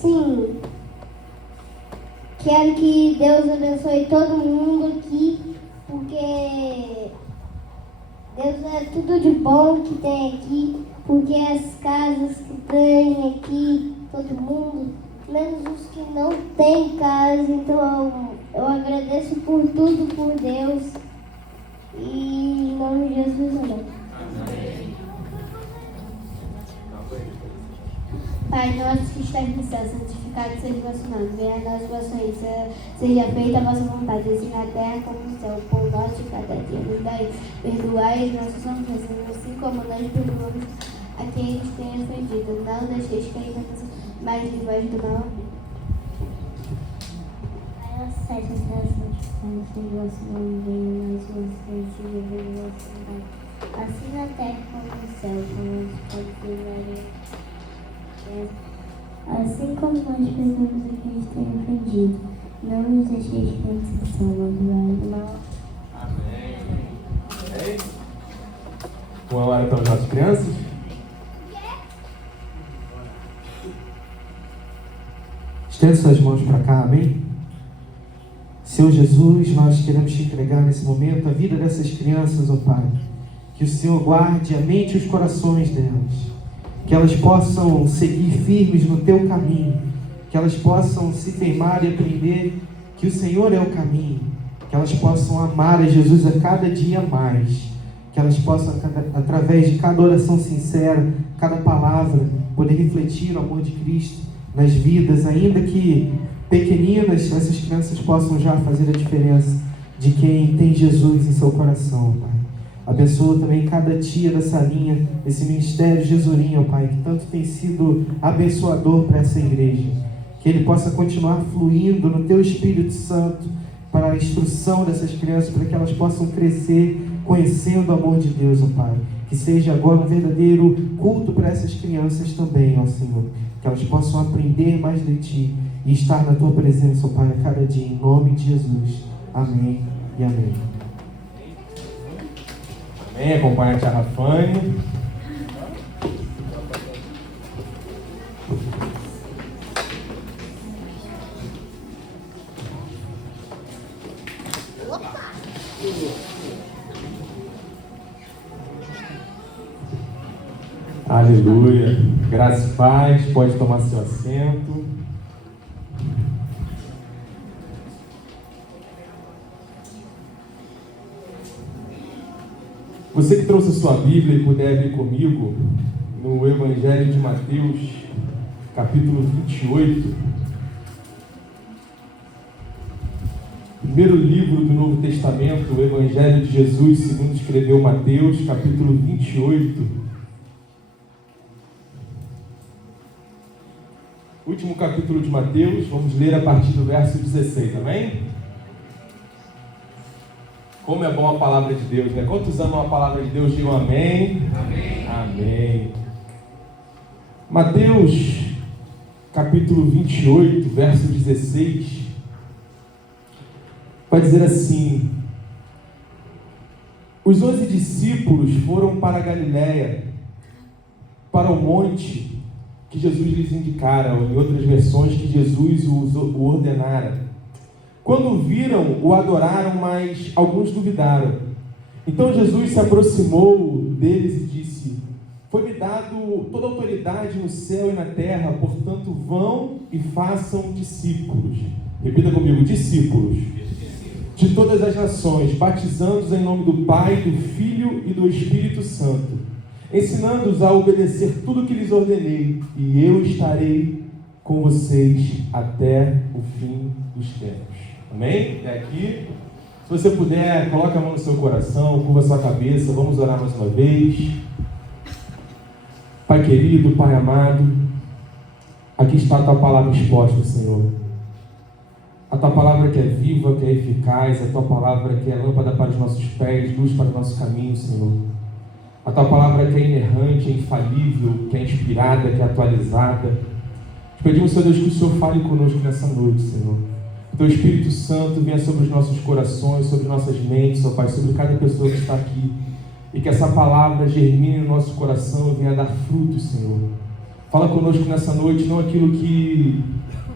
Sim. Quero que Deus abençoe todo mundo aqui, porque Deus é tudo de bom que tem aqui, porque as casas que tem aqui, todo mundo, menos os que não têm casa, então eu agradeço por tudo, por Deus, e em nome de Jesus, amém. Pai nosso que estás no céu, santificado seja o vosso nome. Venha a nós o vosso reino, seja feita a vossa vontade, assim na terra como no céu. O pão nosso de cada dia nos dai. Perdoai as nossas ofensas, assim como nós perdoamos a quem nos tem ofendido. Não deixeis cair na tentação, mas livrai do mal. Pai nosso, seja santificado seja o vosso nome. Venha a nós o vosso reino, seja feita a vossa vontade, assim na terra como no céu. Como nos pode perdoar. Assim como nós perdoamos a quem nos tem ofendido, não nos deixeis cair em tentação, mas livrai do mal. Amém. Amém. Uma hora para as nossas crianças. Estende suas mãos para cá, amém? Senhor Jesus, nós queremos te entregar nesse momento a vida dessas crianças, ó Pai. Que o Senhor guarde a mente e os corações delas. Que elas possam seguir firmes no teu caminho, que elas possam se firmar e aprender que o Senhor é o caminho, que elas possam amar a Jesus a cada dia mais, que elas possam, através de cada oração sincera, cada palavra, poder refletir o amor de Cristo nas vidas, ainda que pequeninas, essas crianças possam já fazer a diferença de quem tem Jesus em seu coração, Pai. Abençoa também cada tia dessa linha, esse ministério Jesurinho, Pai, que tanto tem sido abençoador para essa igreja. Que ele possa continuar fluindo no Teu Espírito Santo para a instrução dessas crianças, para que elas possam crescer conhecendo o amor de Deus, ó Pai. Que seja agora um verdadeiro culto para essas crianças também, ó Senhor. Que elas possam aprender mais de Ti e estar na Tua presença, ó Pai, a cada dia, em nome de Jesus. Amém e amém. Amém. Acompanha a tia Rafane. Aleluia. Graça e paz. Pode tomar seu assento. Você que trouxe a sua Bíblia e puder vir comigo no Evangelho de Mateus, capítulo 28. Primeiro livro do Novo Testamento, o Evangelho de Jesus, segundo escreveu Mateus, capítulo 28. Último capítulo de Mateus, vamos ler a partir do verso 16, amém? Como é bom a palavra de Deus, né? Quantos amam a palavra de Deus, digam amém. Amém. Amém. Mateus, capítulo 28, verso 16, vai dizer assim: os 11 discípulos foram para a Galiléia, para o monte que Jesus lhes indicara, ou em outras versões, que Jesus o ordenara. Quando o viram, o adoraram, mas alguns duvidaram. Então Jesus se aproximou deles e disse: foi-me dado toda a autoridade no céu e na terra, portanto vão e façam discípulos. Repita comigo: discípulos. De todas as nações, batizando-os em nome do Pai, do Filho e do Espírito Santo, ensinando-os a obedecer tudo o que lhes ordenei, e eu estarei com vocês até o fim dos tempos. Amém? Até aqui. Se você puder, coloque a mão no seu coração, curva a sua cabeça, vamos orar mais uma vez. Pai querido, Pai amado, aqui está a Tua palavra exposta, Senhor. A Tua palavra que é viva, que é eficaz, a Tua palavra que é lâmpada para os nossos pés, luz para o nosso caminho, Senhor. A Tua palavra que é inerrante, é infalível, que é inspirada, que é atualizada. Te pedimos, Senhor Deus, que o Senhor fale conosco nessa noite, Senhor. O Teu Espírito Santo venha sobre os nossos corações, sobre nossas mentes, ó Pai, sobre cada pessoa que está aqui. E que essa palavra germine no nosso coração e venha dar frutos, Senhor. Fala conosco nessa noite, não aquilo que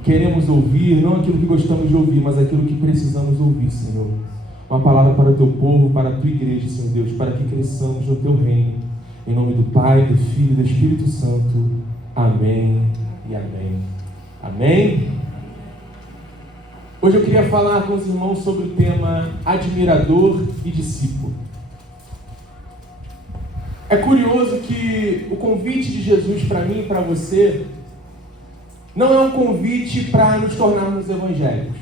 queremos ouvir, não aquilo que gostamos de ouvir, mas aquilo que precisamos ouvir, Senhor. Uma palavra para o teu povo, para a tua igreja, Senhor Deus, para que cresçamos no teu reino. Em nome do Pai, do Filho e do Espírito Santo. Amém e amém. Amém? Hoje eu queria falar com os irmãos sobre o tema admirador e discípulo. É curioso que o convite de Jesus para mim e para você não é um convite para nos tornarmos evangélicos.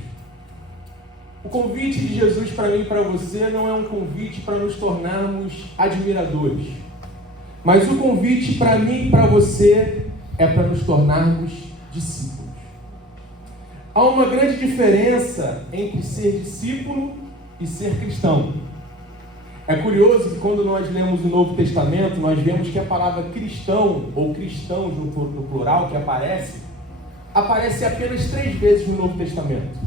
O convite de Jesus para mim e para você não é um convite para nos tornarmos admiradores. Mas o convite para mim e para você é para nos tornarmos discípulos. Há uma grande diferença entre ser discípulo e ser cristão. É curioso que quando nós lemos o Novo Testamento, nós vemos que a palavra cristão, ou cristãos no plural, que aparece apenas 3 vezes no Novo Testamento.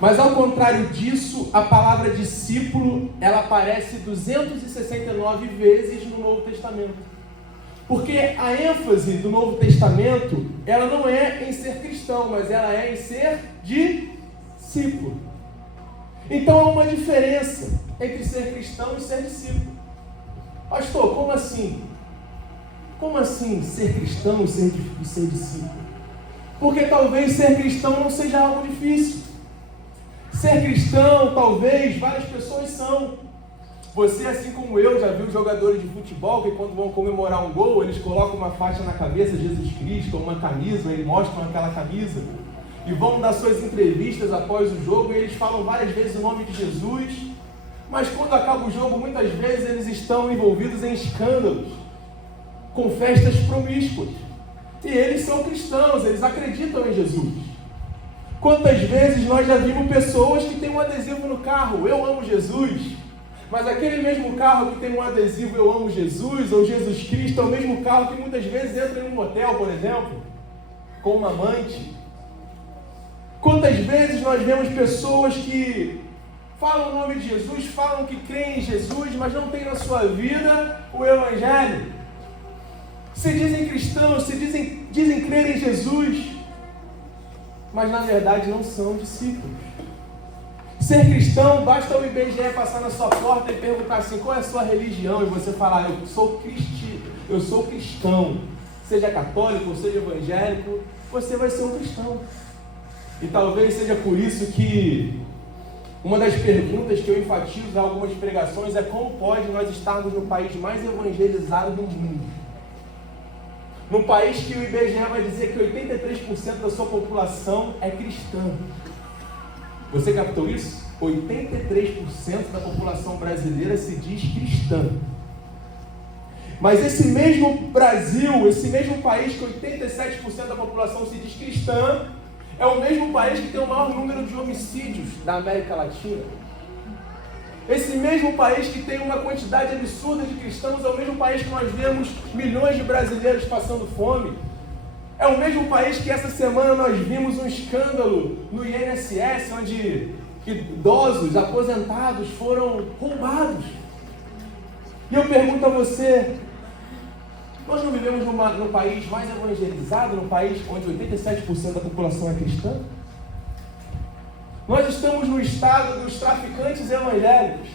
Mas ao contrário disso, a palavra discípulo, ela aparece 269 vezes no Novo Testamento. Porque a ênfase do Novo Testamento, ela não é em ser cristão, mas ela é em ser discípulo. Então há uma diferença entre ser cristão e ser discípulo. Pastor, como assim? Como assim ser cristão e ser discípulo? Porque talvez ser cristão não seja algo difícil. Ser cristão, talvez, várias pessoas são. Você, assim como eu, já viu jogadores de futebol que quando vão comemorar um gol, eles colocam uma faixa na cabeça de Jesus Cristo, ou uma camisa, eles mostram aquela camisa, e vão dar suas entrevistas após o jogo, e eles falam várias vezes o nome de Jesus, mas quando acaba o jogo, muitas vezes eles estão envolvidos em escândalos, com festas promíscuas. E eles são cristãos, eles acreditam em Jesus. Quantas vezes nós já vimos pessoas que têm um adesivo no carro, eu amo Jesus, mas aquele mesmo carro que tem um adesivo, eu amo Jesus, ou Jesus Cristo, é o mesmo carro que muitas vezes entra em um motel, por exemplo, com uma amante. Quantas vezes nós vemos pessoas que falam o nome de Jesus, falam que creem em Jesus, mas não têm na sua vida o Evangelho. Se dizem cristãos, dizem crer em Jesus, mas na verdade não são discípulos. Ser cristão, basta o IBGE passar na sua porta e perguntar assim, qual é a sua religião? E você falar, eu sou cristão. Seja católico ou seja evangélico, você vai ser um cristão. E talvez seja por isso que uma das perguntas que eu enfatizo em algumas pregações é como pode nós estarmos no país mais evangelizado do mundo? Num país que o IBGE vai dizer que 83% da sua população é cristã. Você captou isso? 83% da população brasileira se diz cristã. Mas esse mesmo Brasil, esse mesmo país que 87% da população se diz cristã, é o mesmo país que tem o maior número de homicídios da América Latina. Esse mesmo país que tem uma quantidade absurda de cristãos, é o mesmo país que nós vemos milhões de brasileiros passando fome. É o mesmo país que essa semana nós vimos um escândalo no INSS, onde idosos, aposentados foram roubados. E eu pergunto a você, nós não vivemos no país mais evangelizado, no país onde 87% da população é cristã? Nós estamos no estado dos traficantes evangélicos.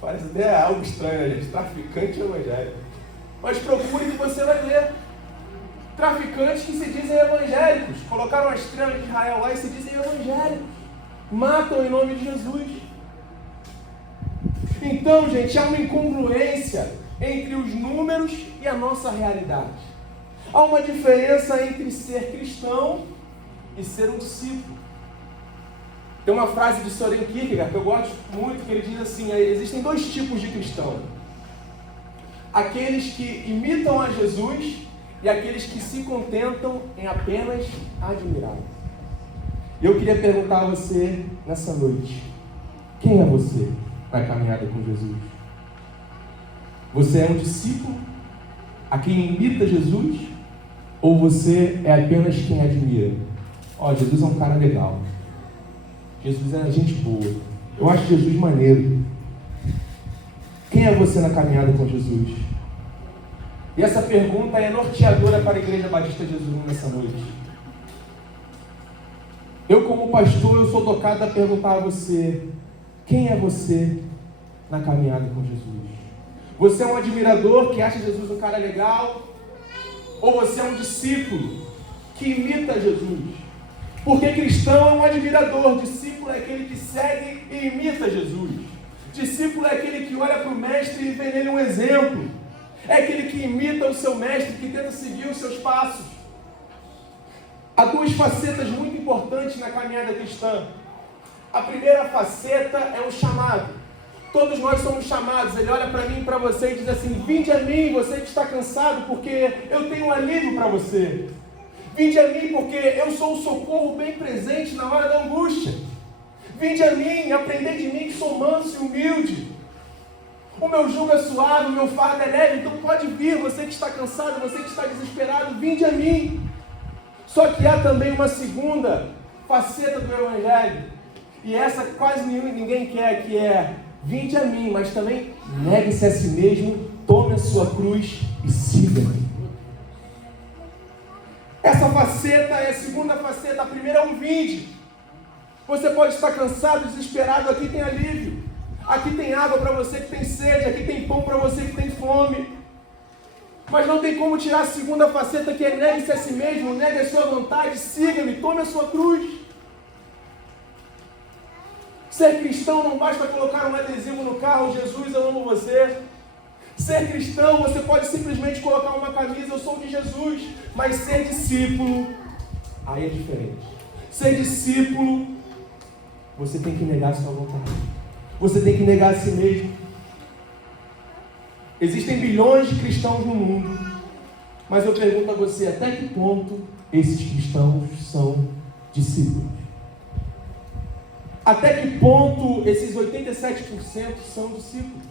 Parece até algo estranho, né, gente? Traficante evangélico. Mas procure que você vai ver. Traficantes que se dizem evangélicos. Colocaram a estrela de Israel lá e se dizem evangélicos. Matam em nome de Jesus. Então, gente, há uma incongruência entre os números e a nossa realidade. Há uma diferença entre ser cristão e ser um discípulo. Tem uma frase de Søren Kierkegaard que eu gosto muito, que ele diz assim, existem 2 tipos de cristão. Aqueles que imitam a Jesus e aqueles que se contentam em apenas admirá-lo. E eu queria perguntar a você nessa noite, quem é você na caminhada com Jesus? Você é um discípulo a quem imita Jesus? Ou você é apenas quem admira? Jesus é um cara legal. Jesus é gente boa. Eu acho Jesus maneiro. Quem é você na caminhada com Jesus? E essa pergunta é norteadora para a Igreja Batista de Jesus nessa noite. Eu, como pastor, eu sou tocado a perguntar a você: quem é você na caminhada com Jesus? Você é um admirador que acha Jesus um cara legal? Ou você é um discípulo que imita Jesus? Porque cristão é um admirador, discípulo é aquele que segue e imita Jesus. Discípulo é aquele que olha para o mestre e vê nele um exemplo. É aquele que imita o seu mestre, que tenta seguir os seus passos. Há duas facetas muito importantes na caminhada cristã. A primeira faceta é o chamado. Todos nós somos chamados. Ele olha para mim e para você e diz assim: vinde a mim, você que está cansado, porque eu tenho um alívio para você. Vinde a mim, porque eu sou o socorro bem presente na hora da angústia. Vinde a mim, aprendei de mim que sou manso e humilde. O meu jugo é suave, o meu fardo é leve. Então pode vir, você que está cansado, você que está desesperado, vinde a mim. Só que há também uma segunda faceta do Evangelho, e essa quase ninguém quer, que é: vinde a mim, mas também negue-se a si mesmo, tome a sua cruz e siga-me. Essa faceta é a segunda faceta. A primeira é um vinde. Você pode estar cansado, desesperado, aqui tem alívio. Aqui tem água para você que tem sede, aqui tem pão para você que tem fome. Mas não tem como tirar a segunda faceta, que é: negue-se a si mesmo, negue a sua vontade, siga-me, tome a sua cruz. Ser cristão não basta colocar um adesivo no carro: Jesus, eu amo você. Ser cristão, você pode simplesmente colocar uma camisa: eu sou de Jesus. Mas ser discípulo, aí é diferente. Ser discípulo, você tem que negar a sua vontade. Você tem que negar a si mesmo. Existem bilhões de cristãos no mundo, mas eu pergunto a você: até que ponto esses cristãos são discípulos? Até que ponto esses 87% são discípulos?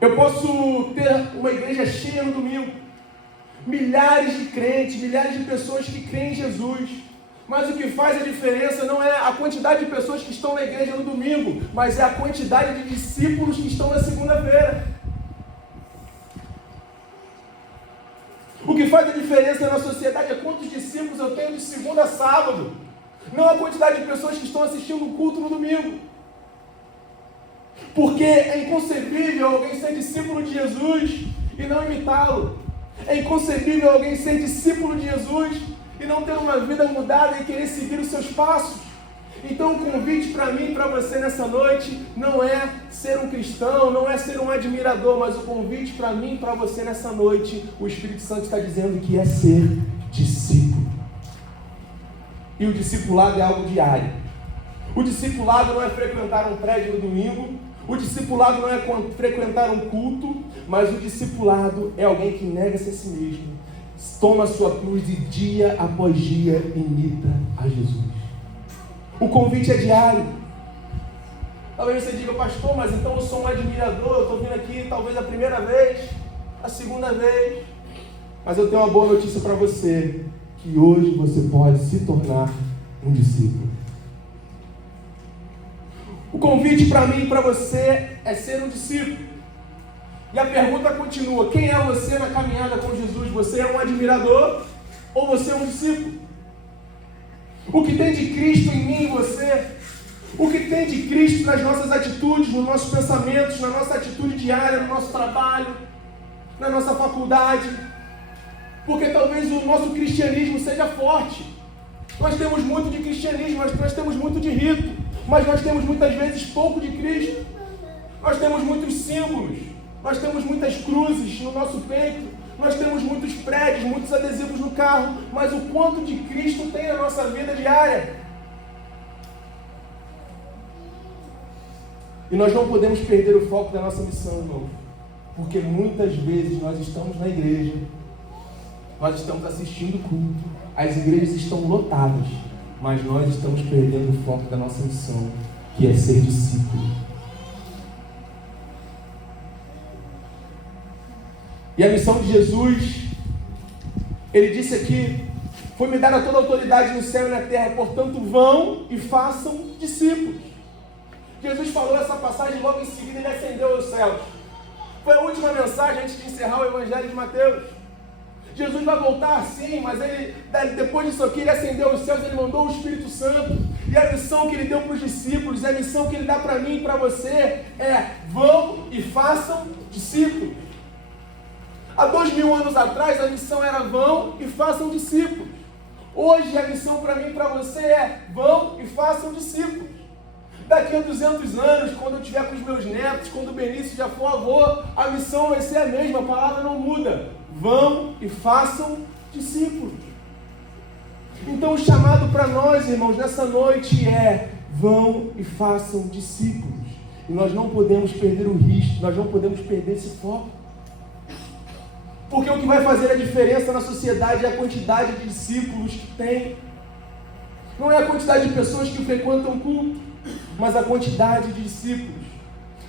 Eu posso ter uma igreja cheia no domingo, milhares de crentes, milhares de pessoas que creem em Jesus, mas o que faz a diferença não é a quantidade de pessoas que estão na igreja no domingo, mas é a quantidade de discípulos que estão na segunda-feira. O que faz a diferença na sociedade é quantos discípulos eu tenho de segunda a sábado, não a quantidade de pessoas que estão assistindo o culto no domingo. Porque é inconcebível alguém ser discípulo de Jesus e não imitá-lo. É inconcebível alguém ser discípulo de Jesus e não ter uma vida mudada e querer seguir os seus passos. Então o convite para mim e para você nessa noite não é ser um cristão, não é ser um admirador, mas o convite para mim e para você nessa noite, o Espírito Santo está dizendo que é ser discípulo. E o discipulado é algo diário. O discipulado não é frequentar um prédio no domingo, o discipulado não é frequentar um culto, mas o discipulado é alguém que nega-se a si mesmo, toma a sua cruz e dia após dia imita a Jesus. O convite é diário. Talvez você diga: pastor, mas então eu sou um admirador, eu estou vindo aqui talvez a primeira vez, a segunda vez. Mas eu tenho uma boa notícia para você, que hoje você pode se tornar um discípulo. O convite para mim e para você é ser um discípulo. E a pergunta continua: quem é você na caminhada com Jesus? Você é um admirador ou você é um discípulo? O que tem de Cristo em mim e você? O que tem de Cristo nas nossas atitudes, nos nossos pensamentos, na nossa atitude diária, no nosso trabalho, na nossa faculdade? Porque talvez o nosso cristianismo seja forte. Nós temos muito de cristianismo, nós temos muito de rito, mas nós temos muitas vezes pouco de Cristo. Nós temos muitos símbolos, nós temos muitas cruzes no nosso peito, nós temos muitos prédios, muitos adesivos no carro, mas o quanto de Cristo tem na nossa vida diária? E nós não podemos perder o foco da nossa missão, irmão, porque muitas vezes nós estamos na igreja, nós estamos assistindo o culto, as igrejas estão lotadas, mas nós estamos perdendo o foco da nossa missão, que é ser discípulo. E a missão de Jesus, ele disse aqui: foi-me dada toda a autoridade no céu e na terra, portanto vão e façam discípulos. Jesus falou essa passagem, logo em seguida ele ascendeu aos céus. Foi a última mensagem antes de encerrar o Evangelho de Mateus. Jesus vai voltar sim, mas depois disso aqui, ele ascendeu aos céus, ele mandou o Espírito Santo. E a missão que ele deu para os discípulos, a missão que ele dá para mim e para você é: vão e façam discípulos. Há 2000 anos atrás, a missão era: vão e façam discípulos. Hoje, a missão para mim e para você é: vão e façam discípulos. Daqui a 200 anos, quando eu estiver com os meus netos, quando o Benício já for avô, a missão vai ser a mesma, a palavra não muda: vão e façam discípulos. Então o chamado para nós, irmãos, nessa noite é: vão e façam discípulos. E nós não podemos perder o risco, nós não podemos perder esse foco. Porque o que vai fazer a diferença na sociedade é a quantidade de discípulos que tem. Não é a quantidade de pessoas que frequentam o culto, mas a quantidade de discípulos.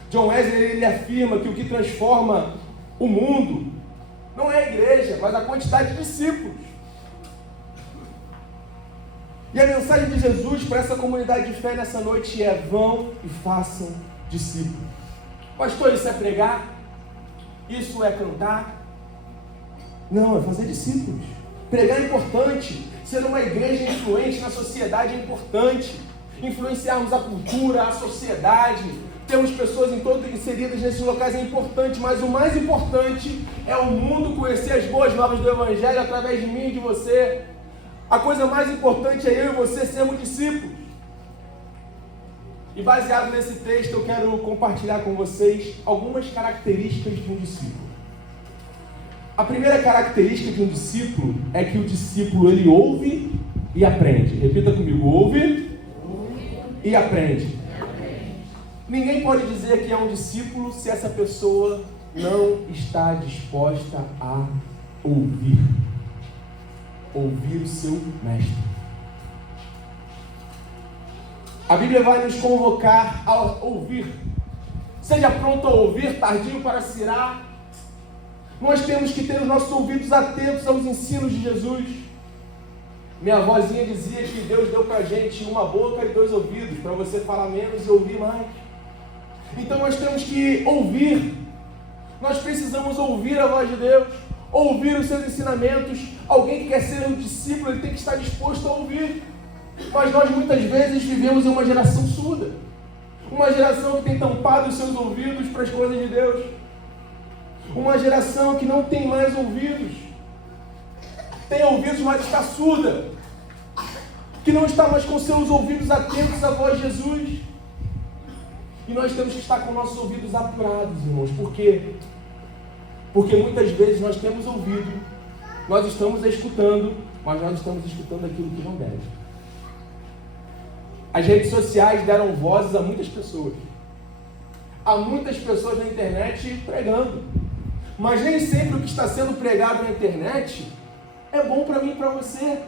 John Wesley, ele afirma que o que transforma o mundo não é a igreja, mas a quantidade de discípulos. E a mensagem de Jesus para essa comunidade de fé nessa noite é: vão e façam discípulos. Pastor, isso é pregar? Isso é cantar? Não, é fazer discípulos. Pregar é importante. Ser uma igreja influente na sociedade é importante. Influenciarmos a cultura, a sociedade, termos pessoas inseridas nesses locais é importante, mas o mais importante é o mundo conhecer as boas novas do Evangelho através de mim e de você. A coisa mais importante é eu e você sermos discípulos. E baseado nesse texto, eu quero compartilhar com vocês algumas características de um discípulo. A primeira característica de um discípulo é que o discípulo, ele ouve e aprende. Repita comigo: ouve e aprende. Ninguém pode dizer que é um discípulo se essa pessoa não está disposta a ouvir. Ouvir o seu mestre. A Bíblia vai nos convocar a ouvir. Seja pronto a ouvir, tardio para cirar. Nós temos que ter os nossos ouvidos atentos aos ensinos de Jesus. Minha avózinha dizia que Deus deu para a gente uma boca e 2 ouvidos, para você falar menos e ouvir mais. Então nós temos que ouvir. Nós precisamos ouvir a voz de Deus, ouvir os seus ensinamentos. Alguém que quer ser um discípulo, ele tem que estar disposto a ouvir. Mas nós muitas vezes vivemos em uma geração surda. Uma geração que tem tampado os seus ouvidos para as coisas de Deus. Uma geração que não tem mais ouvidos. Tem ouvidos, mas está surda. Que não está mais com seus ouvidos atentos à voz de Jesus. E nós temos que estar com nossos ouvidos apurados, irmãos. Por quê? Porque muitas vezes nós temos ouvido, nós estamos escutando, mas nós estamos escutando aquilo que não deve. As redes sociais deram vozes a muitas pessoas. Há muitas pessoas na internet pregando. Mas nem sempre o que está sendo pregado na internet é bom para mim e para você.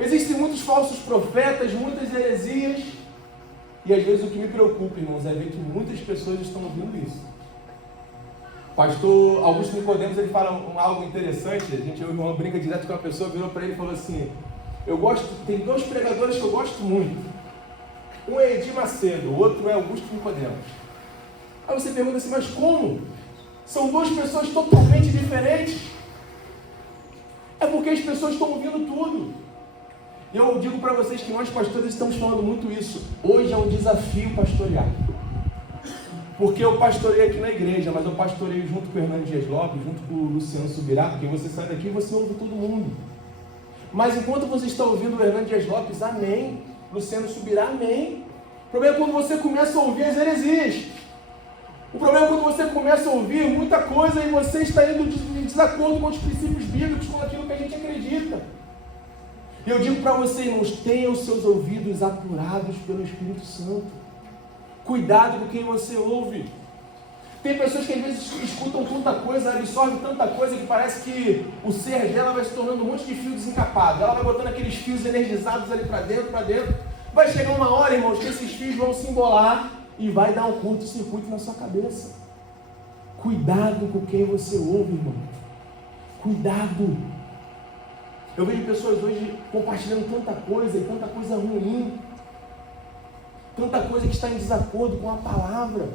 Existem muitos falsos profetas, muitas heresias. E às vezes o que me preocupa, irmãos, é ver que muitas pessoas estão ouvindo isso. Pastor Augusto Nicodemos, ele fala algo interessante. Eu irmão, brinca direto com uma pessoa, virou para ele e falou assim: tem 2 pregadores que eu gosto muito. Um é Edir Macedo, o outro é Augusto Nicodemos. Aí você pergunta assim: mas como? São 2 pessoas totalmente diferentes. É porque as pessoas estão ouvindo tudo. E eu digo para vocês que nós pastores estamos falando muito isso. Hoje é um desafio pastorear. Porque eu pastorei aqui na igreja, mas eu pastorei junto com o Hernando Dias Lopes, junto com o Luciano Subirá, porque você sai daqui e você ouve todo mundo. Mas enquanto você está ouvindo o Hernando Dias Lopes, amém. Luciano Subirá, amém. O problema é quando você começa a ouvir as heresias. O problema é quando você começa a ouvir muita coisa e você está indo em desacordo com os princípios bíblicos, com aquilo que a gente acredita. Eu digo para você, irmãos, tenha os seus ouvidos apurados pelo Espírito Santo. Cuidado com quem você ouve. Tem pessoas que às vezes escutam tanta coisa, absorvem tanta coisa que parece que o ser dela vai se tornando um monte de fio desencapado. Ela vai botando aqueles fios energizados ali para dentro, para dentro. Vai chegar uma hora, irmãos, que esses fios vão se embolar e vai dar um curto-circuito na sua cabeça. Cuidado com quem você ouve, irmão. Cuidado. Eu vejo pessoas hoje compartilhando tanta coisa e tanta coisa ruim. Tanta coisa que está em desacordo com a palavra.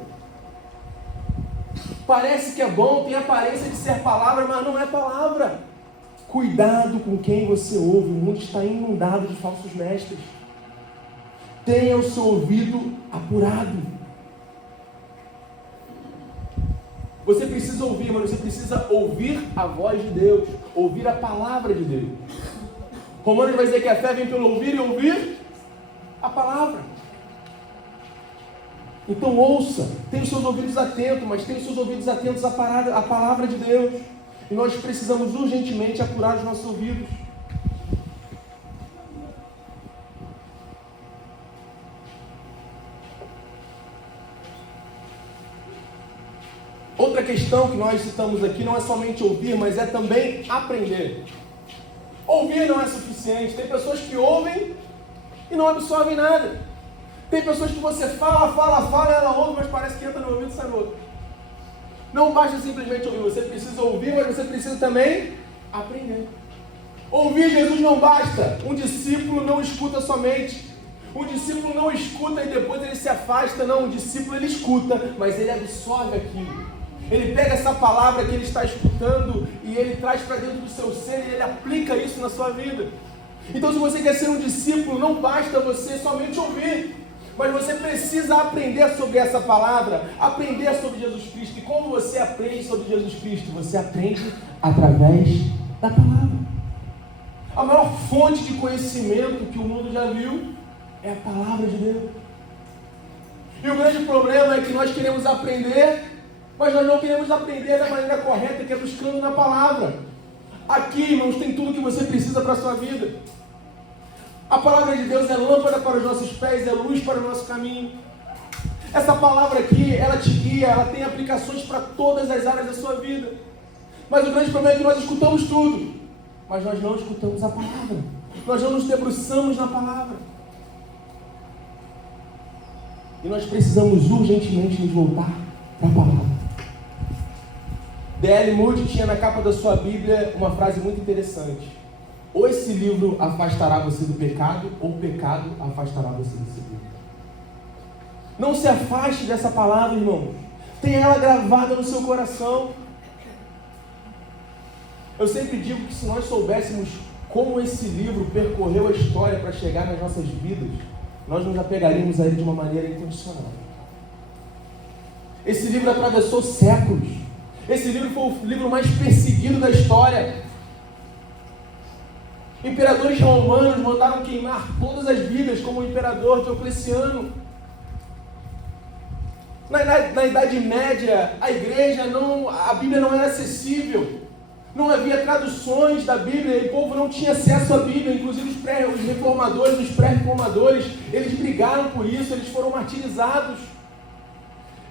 Parece que é bom, tem aparência de ser palavra, mas não é palavra. Cuidado com quem você ouve. O mundo está inundado de falsos mestres. Tenha o seu ouvido apurado. Você precisa ouvir, mas você precisa ouvir a voz de Deus, ouvir a palavra de Deus. Romanos vai dizer que a fé vem pelo ouvir e ouvir a palavra. Então ouça, tenha os seus ouvidos atentos, mas tenha os seus ouvidos atentos à palavra de Deus. E nós precisamos urgentemente apurar os nossos ouvidos. Outra questão que nós citamos aqui não é somente ouvir, mas é também aprender. Ouvir não é suficiente. Tem pessoas que ouvem e não absorvem nada. Tem pessoas que você fala, ela ouve, mas parece que entra no ouvido e sai no outro. Não basta simplesmente ouvir, você precisa ouvir, mas você precisa também aprender. Ouvir Jesus não basta. Um discípulo não escuta somente. Um discípulo não escuta e depois ele se afasta. Não, um discípulo ele escuta, mas ele absorve aquilo. Ele pega essa palavra que ele está escutando e ele traz para dentro do seu ser e ele aplica isso na sua vida. Então, se você quer ser um discípulo, não basta você somente ouvir, mas você precisa aprender sobre essa palavra, aprender sobre Jesus Cristo. E como você aprende sobre Jesus Cristo? Você aprende através da palavra. A maior fonte de conhecimento que o mundo já viu é a palavra de Deus. E o grande problema é que nós queremos aprender, mas nós não queremos aprender da maneira correta, que é buscando na palavra. Aqui, irmãos, tem tudo que você precisa para a sua vida. A palavra de Deus é lâmpada para os nossos pés, é luz para o nosso caminho. Essa palavra aqui, ela te guia, ela tem aplicações para todas as áreas da sua vida. Mas o grande problema é que nós escutamos tudo, mas nós não escutamos a palavra. Nós não nos debruçamos na palavra. E nós precisamos urgentemente nos voltar para a palavra. D.L. Moody tinha na capa da sua Bíblia uma frase muito interessante. Ou esse livro afastará você do pecado, ou o pecado afastará você desse livro. Não se afaste dessa palavra, irmãos. Tenha ela gravada no seu coração. Eu sempre digo que se nós soubéssemos como esse livro percorreu a história para chegar nas nossas vidas, nós nos apegaríamos a ele de uma maneira incondicional. Esse livro atravessou séculos. Esse livro foi o livro mais perseguido da história. Imperadores romanos mandaram queimar todas as Bíblias, como o imperador Diocleciano. Na Idade Média, a Bíblia não era acessível. Não havia traduções da Bíblia e o povo não tinha acesso à Bíblia. Inclusive os reformadores, os pré-reformadores, eles brigaram por isso, eles foram martirizados.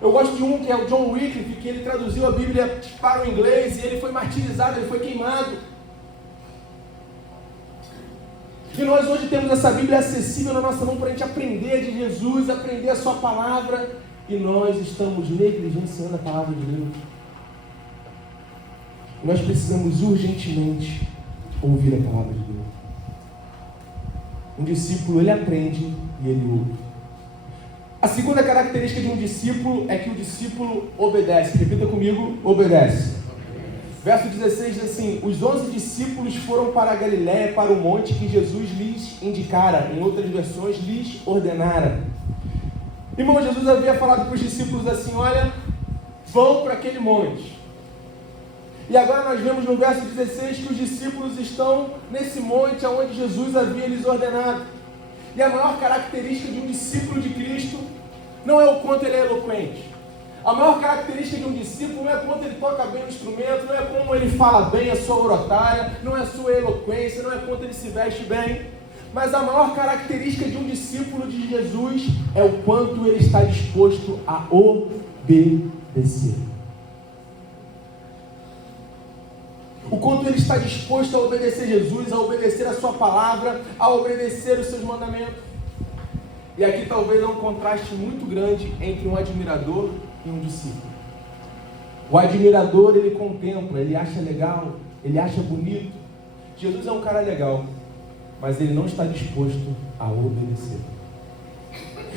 Eu gosto de um que é o John Wycliffe, que ele traduziu a Bíblia para o inglês e ele foi martirizado, ele foi queimado. E nós hoje temos essa Bíblia acessível na nossa mão para a gente aprender de Jesus, aprender a sua palavra, e nós estamos negligenciando a palavra de Deus. E nós precisamos urgentemente ouvir a palavra de Deus. Um discípulo, ele aprende e ele ouve. A segunda característica de um discípulo é que o discípulo obedece. Repita comigo, obedece. Verso 16 diz assim: os 11 discípulos foram para a Galiléia, para o monte que Jesus lhes indicara. Em outras versões, lhes ordenara. Irmão, Jesus havia falado para os discípulos assim: olha, vão para aquele monte. E agora nós vemos no verso 16 que os discípulos estão nesse monte onde Jesus havia lhes ordenado. E a maior característica de um discípulo de Cristo não é o quanto ele é eloquente. A maior característica de um discípulo não é quanto ele toca bem o instrumento, não é como ele fala bem a sua oratória, não é a sua eloquência, não é quanto ele se veste bem. Mas a maior característica de um discípulo de Jesus é o quanto ele está disposto a obedecer. O quanto ele está disposto a obedecer Jesus, a obedecer a sua palavra, a obedecer os seus mandamentos. E aqui talvez há um contraste muito grande entre um admirador e um discípulo. O admirador, ele contempla, ele acha legal, ele acha bonito. Jesus é um cara legal, mas ele não está disposto a obedecer.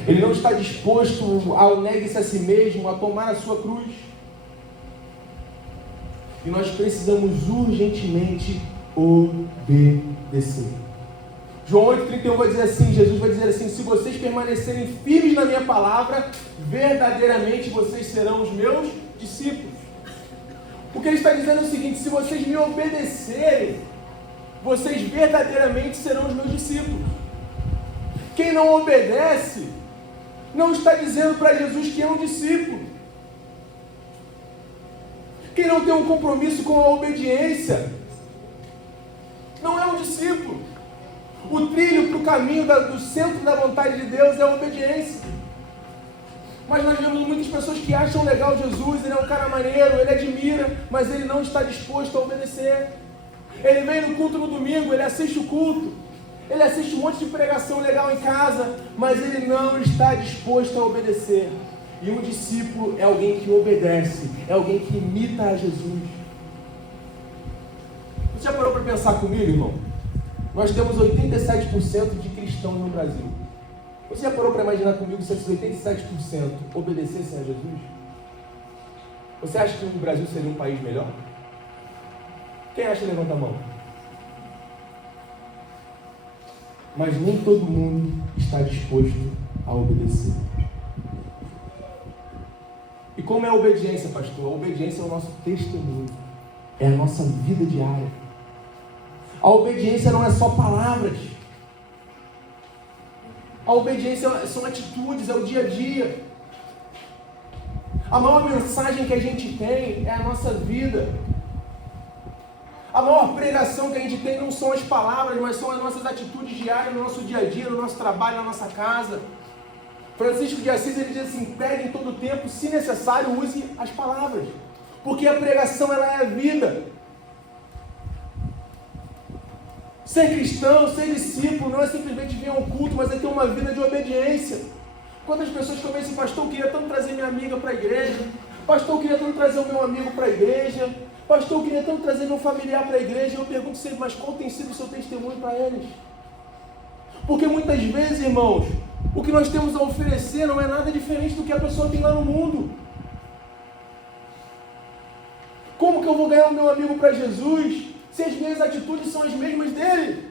Ele não está disposto ao negue-se a si mesmo, a tomar a sua cruz. E nós precisamos urgentemente obedecer. João 8,31 vai dizer assim, Jesus vai dizer assim: se vocês permanecerem firmes na minha palavra, verdadeiramente vocês serão os meus discípulos. O que ele está dizendo é o seguinte: se vocês me obedecerem, vocês verdadeiramente serão os meus discípulos. Quem não obedece, não está dizendo para Jesus que é um discípulo. Quem não tem um compromisso com a obediência, não é um discípulo. O trilho para o caminho do centro da vontade de Deus é a obediência. Mas nós vemos muitas pessoas que acham legal Jesus, ele é um cara maneiro, ele admira, mas ele não está disposto a obedecer. Ele vem no culto no domingo, ele assiste o culto, ele assiste um monte de pregação legal em casa, mas ele não está disposto a obedecer. E um discípulo é alguém que obedece, é alguém que imita a Jesus. Você já parou para pensar comigo, irmão? Nós temos 87% de cristãos no Brasil. Você já parou para imaginar comigo se esses 87% obedecessem a Jesus? Você acha que o Brasil seria um país melhor? Quem acha, levanta a mão. Mas nem todo mundo está disposto a obedecer. E como é a obediência, pastor? A obediência é o nosso testemunho, é a nossa vida diária. A obediência não é só palavras. A obediência são atitudes, é o dia a dia. A maior mensagem que a gente tem é a nossa vida. A maior pregação que a gente tem não são as palavras, mas são as nossas atitudes diárias, no nosso dia a dia, no nosso trabalho, na nossa casa. Francisco de Assis, ele diz assim: pregue em todo o tempo, se necessário, use as palavras. Porque a pregação, ela é a vida. Ser cristão, ser discípulo, não é simplesmente vir a um culto, mas é ter uma vida de obediência. Quantas pessoas que eu vejo assim: pastor, eu queria tanto trazer minha amiga para a igreja, pastor, eu queria tanto trazer o meu amigo para a igreja, pastor, eu queria tanto trazer meu familiar para a igreja. Eu pergunto sempre: mas qual tem sido o seu testemunho para eles? Porque muitas vezes, irmãos, o que nós temos a oferecer não é nada diferente do que a pessoa tem lá no mundo. Como que eu vou ganhar o meu amigo para Jesus se as minhas atitudes são as mesmas dele?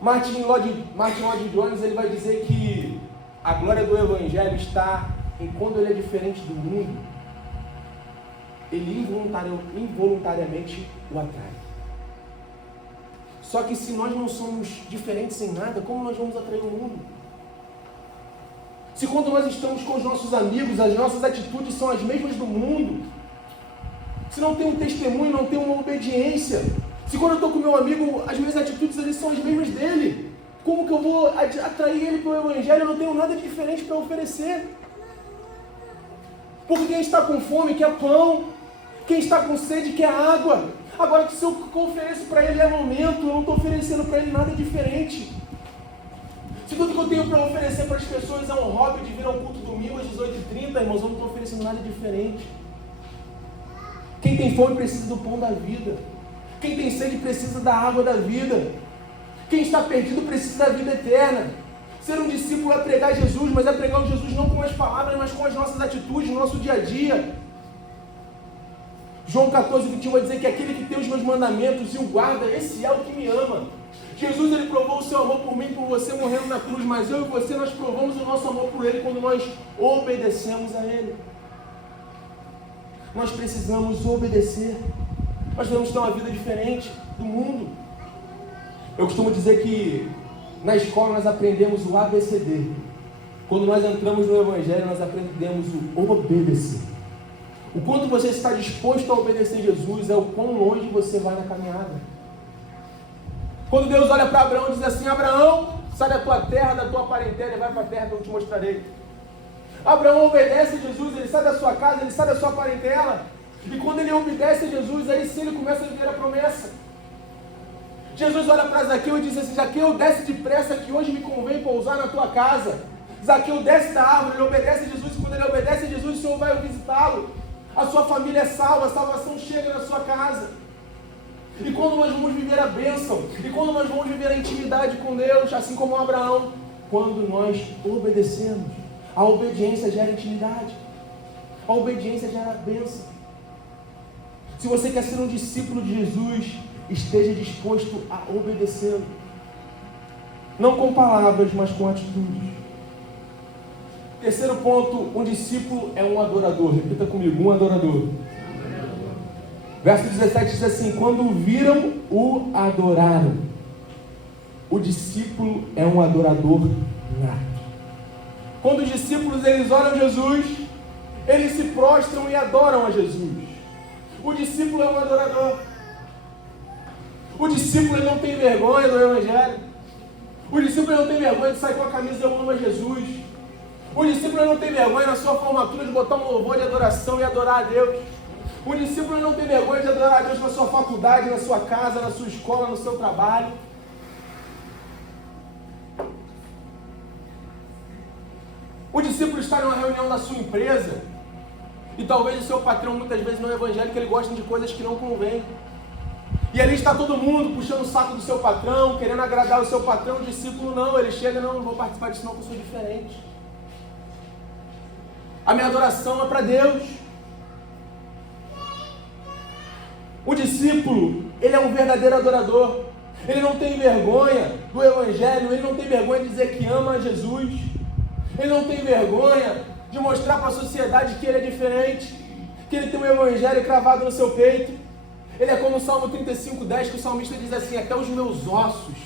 Martin Lloyd Jones, ele vai dizer que a glória do Evangelho está em quando ele é diferente do mundo, ele involuntariamente o atrai. Só que se nós não somos diferentes em nada, como nós vamos atrair o mundo? Se quando nós estamos com os nossos amigos, as nossas atitudes são as mesmas do mundo, se não tem um testemunho, não tem uma obediência, se quando eu estou com meu amigo, as minhas atitudes ali são as mesmas dele, como que eu vou atrair ele para o Evangelho? Eu não tenho nada de diferente para oferecer. Porque quem está com fome quer pão, quem está com sede quer água. Agora, se eu ofereço para ele é momento, eu não estou oferecendo para ele nada diferente. Se tudo que eu tenho para oferecer para as pessoas é um hobby de vir ao culto domingo às 18h30, irmãos, eu não estou oferecendo nada diferente. Quem tem fome precisa do pão da vida. Quem tem sede precisa da água da vida. Quem está perdido precisa da vida eterna. Ser um discípulo é pregar Jesus, mas é pregar o Jesus não com as palavras, mas com as nossas atitudes, no nosso dia a dia. João 14:21 vai dizer que aquele que tem os meus mandamentos e o guarda, esse é o que me ama. Jesus, ele provou o seu amor por mim, por você, morrendo na cruz, mas eu e você, nós provamos o nosso amor por ele quando nós obedecemos a ele. Nós precisamos obedecer. Nós devemos ter uma vida diferente do mundo. Eu costumo dizer que na escola nós aprendemos o ABCD. Quando nós entramos no Evangelho, nós aprendemos o obedecer. O quanto você está disposto a obedecer Jesus é o quão longe você vai na caminhada. Quando Deus olha para Abraão e diz assim: Abraão, sai da tua terra, da tua parentela e vai para a terra que eu te mostrarei. Abraão obedece a Jesus, ele sai da sua casa, ele sai da sua parentela. E quando ele obedece a Jesus, aí sim ele começa a viver a promessa. Jesus olha para Zaqueu e diz assim: Zaqueu, desce depressa que hoje me convém pousar na tua casa. Zaqueu desce da árvore, ele obedece a Jesus, e quando ele obedece a Jesus, o Senhor vai visitá-lo. A sua família é salva, a salvação chega na sua casa. E quando nós vamos viver a bênção, e quando nós vamos viver a intimidade com Deus, assim como Abraão, quando nós obedecemos, a obediência gera intimidade. A obediência gera bênção. Se você quer ser um discípulo de Jesus, esteja disposto a obedecê-lo. Não com palavras, mas com atitudes. Terceiro ponto, um discípulo é um adorador. Repita comigo, um adorador. Verso 17 diz assim: quando o viram, o adoraram. O discípulo é um adorador nato. Quando os discípulos eles olham Jesus, eles se prostram e adoram a Jesus. O discípulo é um adorador. O discípulo ele não tem vergonha do Evangelho. O discípulo não tem vergonha de sair com a camisa "Eu amo a Jesus". O discípulo não tem vergonha na sua formatura de botar um louvor de adoração e adorar a Deus. O discípulo não tem vergonha de adorar a Deus na sua faculdade, na sua casa, na sua escola, no seu trabalho. O discípulo está numa reunião da sua empresa e talvez o seu patrão muitas vezes não é evangélico, ele gosta de coisas que não convêm. E ali está todo mundo puxando o saco do seu patrão, querendo agradar o seu patrão. O discípulo não, ele chega, não vou participar disso não, porque eu sou diferente. A minha adoração é para Deus. O discípulo, ele é um verdadeiro adorador. Ele não tem vergonha do Evangelho, ele não tem vergonha de dizer que ama a Jesus. Ele não tem vergonha de mostrar para a sociedade que ele é diferente, que ele tem um Evangelho cravado no seu peito. Ele é como o Salmo 35:10, que o salmista diz assim: até os meus ossos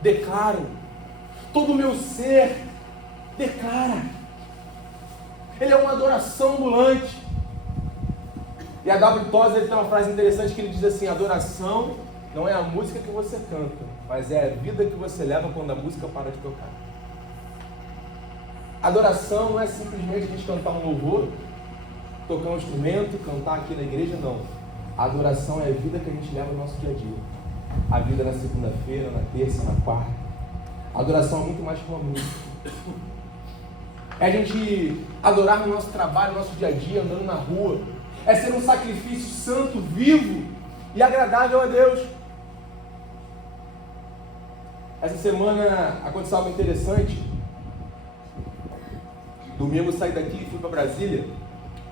declaram, todo o meu ser declara. Ele é uma adoração ambulante. E a W. Tozer tem uma frase interessante que ele diz assim: adoração não é a música que você canta, mas é a vida que você leva quando a música para de tocar. Adoração não é simplesmente a gente cantar um louvor, tocar um instrumento, cantar aqui na igreja, não. A adoração é a vida que a gente leva no nosso dia a dia. A vida na segunda-feira, na terça, na quarta. A adoração é muito mais que uma música. É a gente adorar no nosso trabalho, no nosso dia a dia, andando na rua. É ser um sacrifício santo, vivo e agradável a Deus. Essa semana aconteceu algo interessante. Domingo eu saí daqui e fui para Brasília.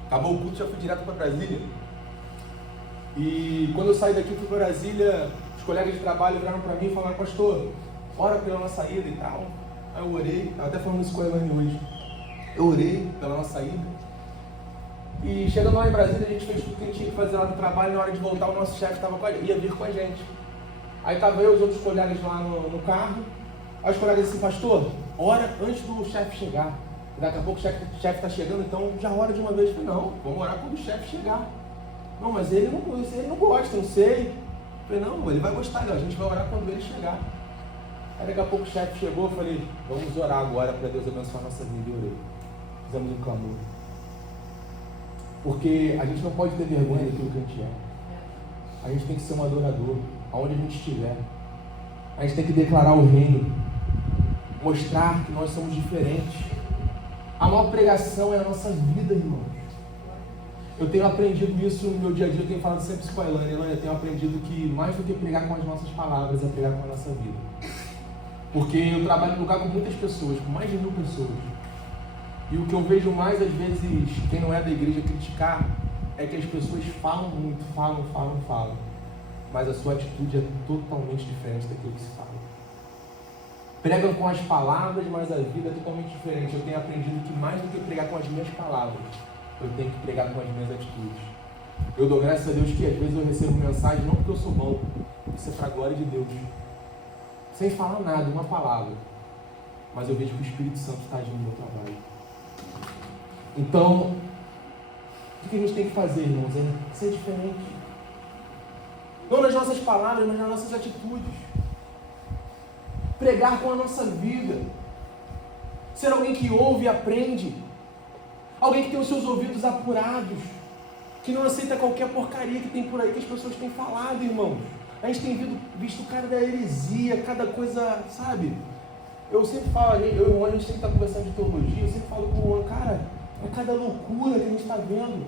Acabou o culto, já fui direto para Brasília. E quando eu saí daqui e fui para Brasília, os colegas de trabalho viraram para mim e falaram: pastor, ora pela nossa saída e tal. Aí eu orei, estava até falando isso com a Elane hoje. Eu orei pela nossa saída. E chegando lá em Brasília, a gente fez tudo que a gente tinha que fazer lá no trabalho. E na hora de voltar, o nosso chefe ia vir com a gente. Aí estava eu e os outros colegas lá no carro. Aí os colegas disseram: pastor, ora antes do chefe chegar. Daqui a pouco o chefe está chegando, então já ora de uma vez. Eu falei: não, vamos orar quando o chefe chegar. Não, mas ele não gosta, não sei. Eu falei: não, ele vai gostar, a gente vai orar quando ele chegar. Aí daqui a pouco o chefe chegou, eu falei: vamos orar agora para Deus abençoar a nossa vida. E orei. Fizemos um clamor. Porque a gente não pode ter vergonha daquilo que a gente é. A gente tem que ser um adorador, aonde a gente estiver. A gente tem que declarar o reino, mostrar que nós somos diferentes. A maior pregação é a nossa vida, irmão. Eu tenho aprendido isso no meu dia a dia, eu tenho falado sempre isso com a Elane. Eu tenho aprendido que mais do que pregar com as nossas palavras, é pregar com a nossa vida. Porque eu trabalho no lugar com muitas pessoas, com mais de 1000 pessoas. E o que eu vejo mais, às vezes, quem não é da igreja criticar, é que as pessoas falam muito, falam. Mas a sua atitude é totalmente diferente daquilo que se fala. Pregam com as palavras, mas a vida é totalmente diferente. Eu tenho aprendido que mais do que pregar com as minhas palavras, eu tenho que pregar com as minhas atitudes. Eu dou graças a Deus que às vezes eu recebo mensagem, não porque eu sou bom, isso é para a glória de Deus. Sem falar nada, uma palavra. Mas eu vejo que o Espírito Santo está agindo no meu trabalho. Então, o que a gente tem que fazer, irmãos? É ser diferente. Não nas nossas palavras, mas nas nossas atitudes. Pregar com a nossa vida. Ser alguém que ouve e aprende. Alguém que tem os seus ouvidos apurados. Que não aceita qualquer porcaria que tem por aí que as pessoas têm falado, irmãos. A gente tem visto cada heresia, cada coisa, sabe? Eu sempre falo, eu e o Juan, a gente tem que estar conversando de teologia, eu sempre falo com o Juan: cara, é cada loucura que a gente está vendo.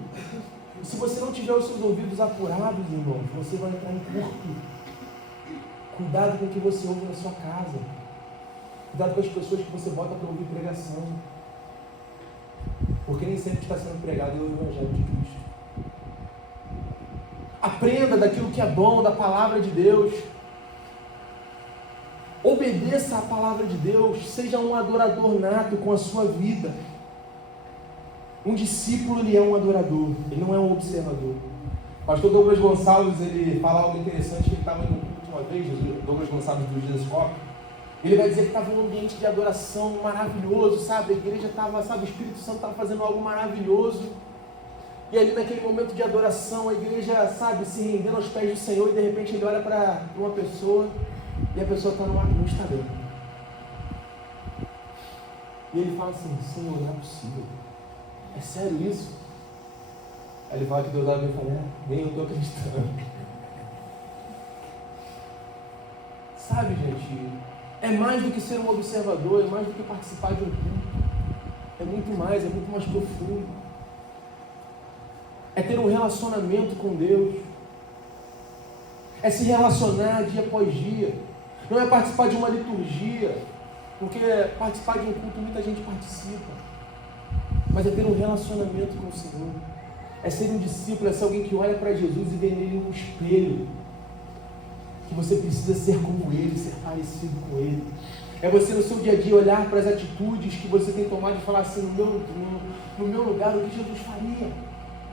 E se você não tiver os seus ouvidos apurados, irmãos, você vai entrar em curto. Cuidado com o que você ouve na sua casa. Cuidado com as pessoas que você bota para ouvir pregação. Porque nem sempre está sendo pregado o Evangelho de Cristo. Aprenda daquilo que é bom, da palavra de Deus. Obedeça à palavra de Deus. Seja um adorador nato com a sua vida. Um discípulo, ele é um adorador, ele não é um observador. O pastor Douglas Gonçalves, ele fala algo interessante, que ele estava em um culto uma vez, Douglas Gonçalves do Jesus Cop. Ele vai dizer que estava em um ambiente de adoração maravilhoso, sabe? A igreja estava, sabe, o Espírito Santo estava fazendo algo maravilhoso. E ali naquele momento de adoração, a igreja, sabe, se rendendo aos pés do Senhor, e de repente ele olha para uma pessoa, e a pessoa está no Instagram. E ele fala assim: Senhor, não é possível. É sério isso? Aí ele fala que Deus olha e fala: nem eu estou acreditando. Sabe, gente, é mais do que ser um observador, é mais do que participar de um culto. É muito mais profundo. É ter um relacionamento com Deus. É se relacionar dia após dia. Não é participar de uma liturgia, porque participar de um culto muita gente participa. Mas é ter um relacionamento com o Senhor. É ser um discípulo, é ser alguém que olha para Jesus e vê nele um espelho. Que você precisa ser como Ele, ser parecido com Ele. É você no seu dia a dia olhar para as atitudes que você tem tomado e falar assim: no meu lugar, o que Jesus faria?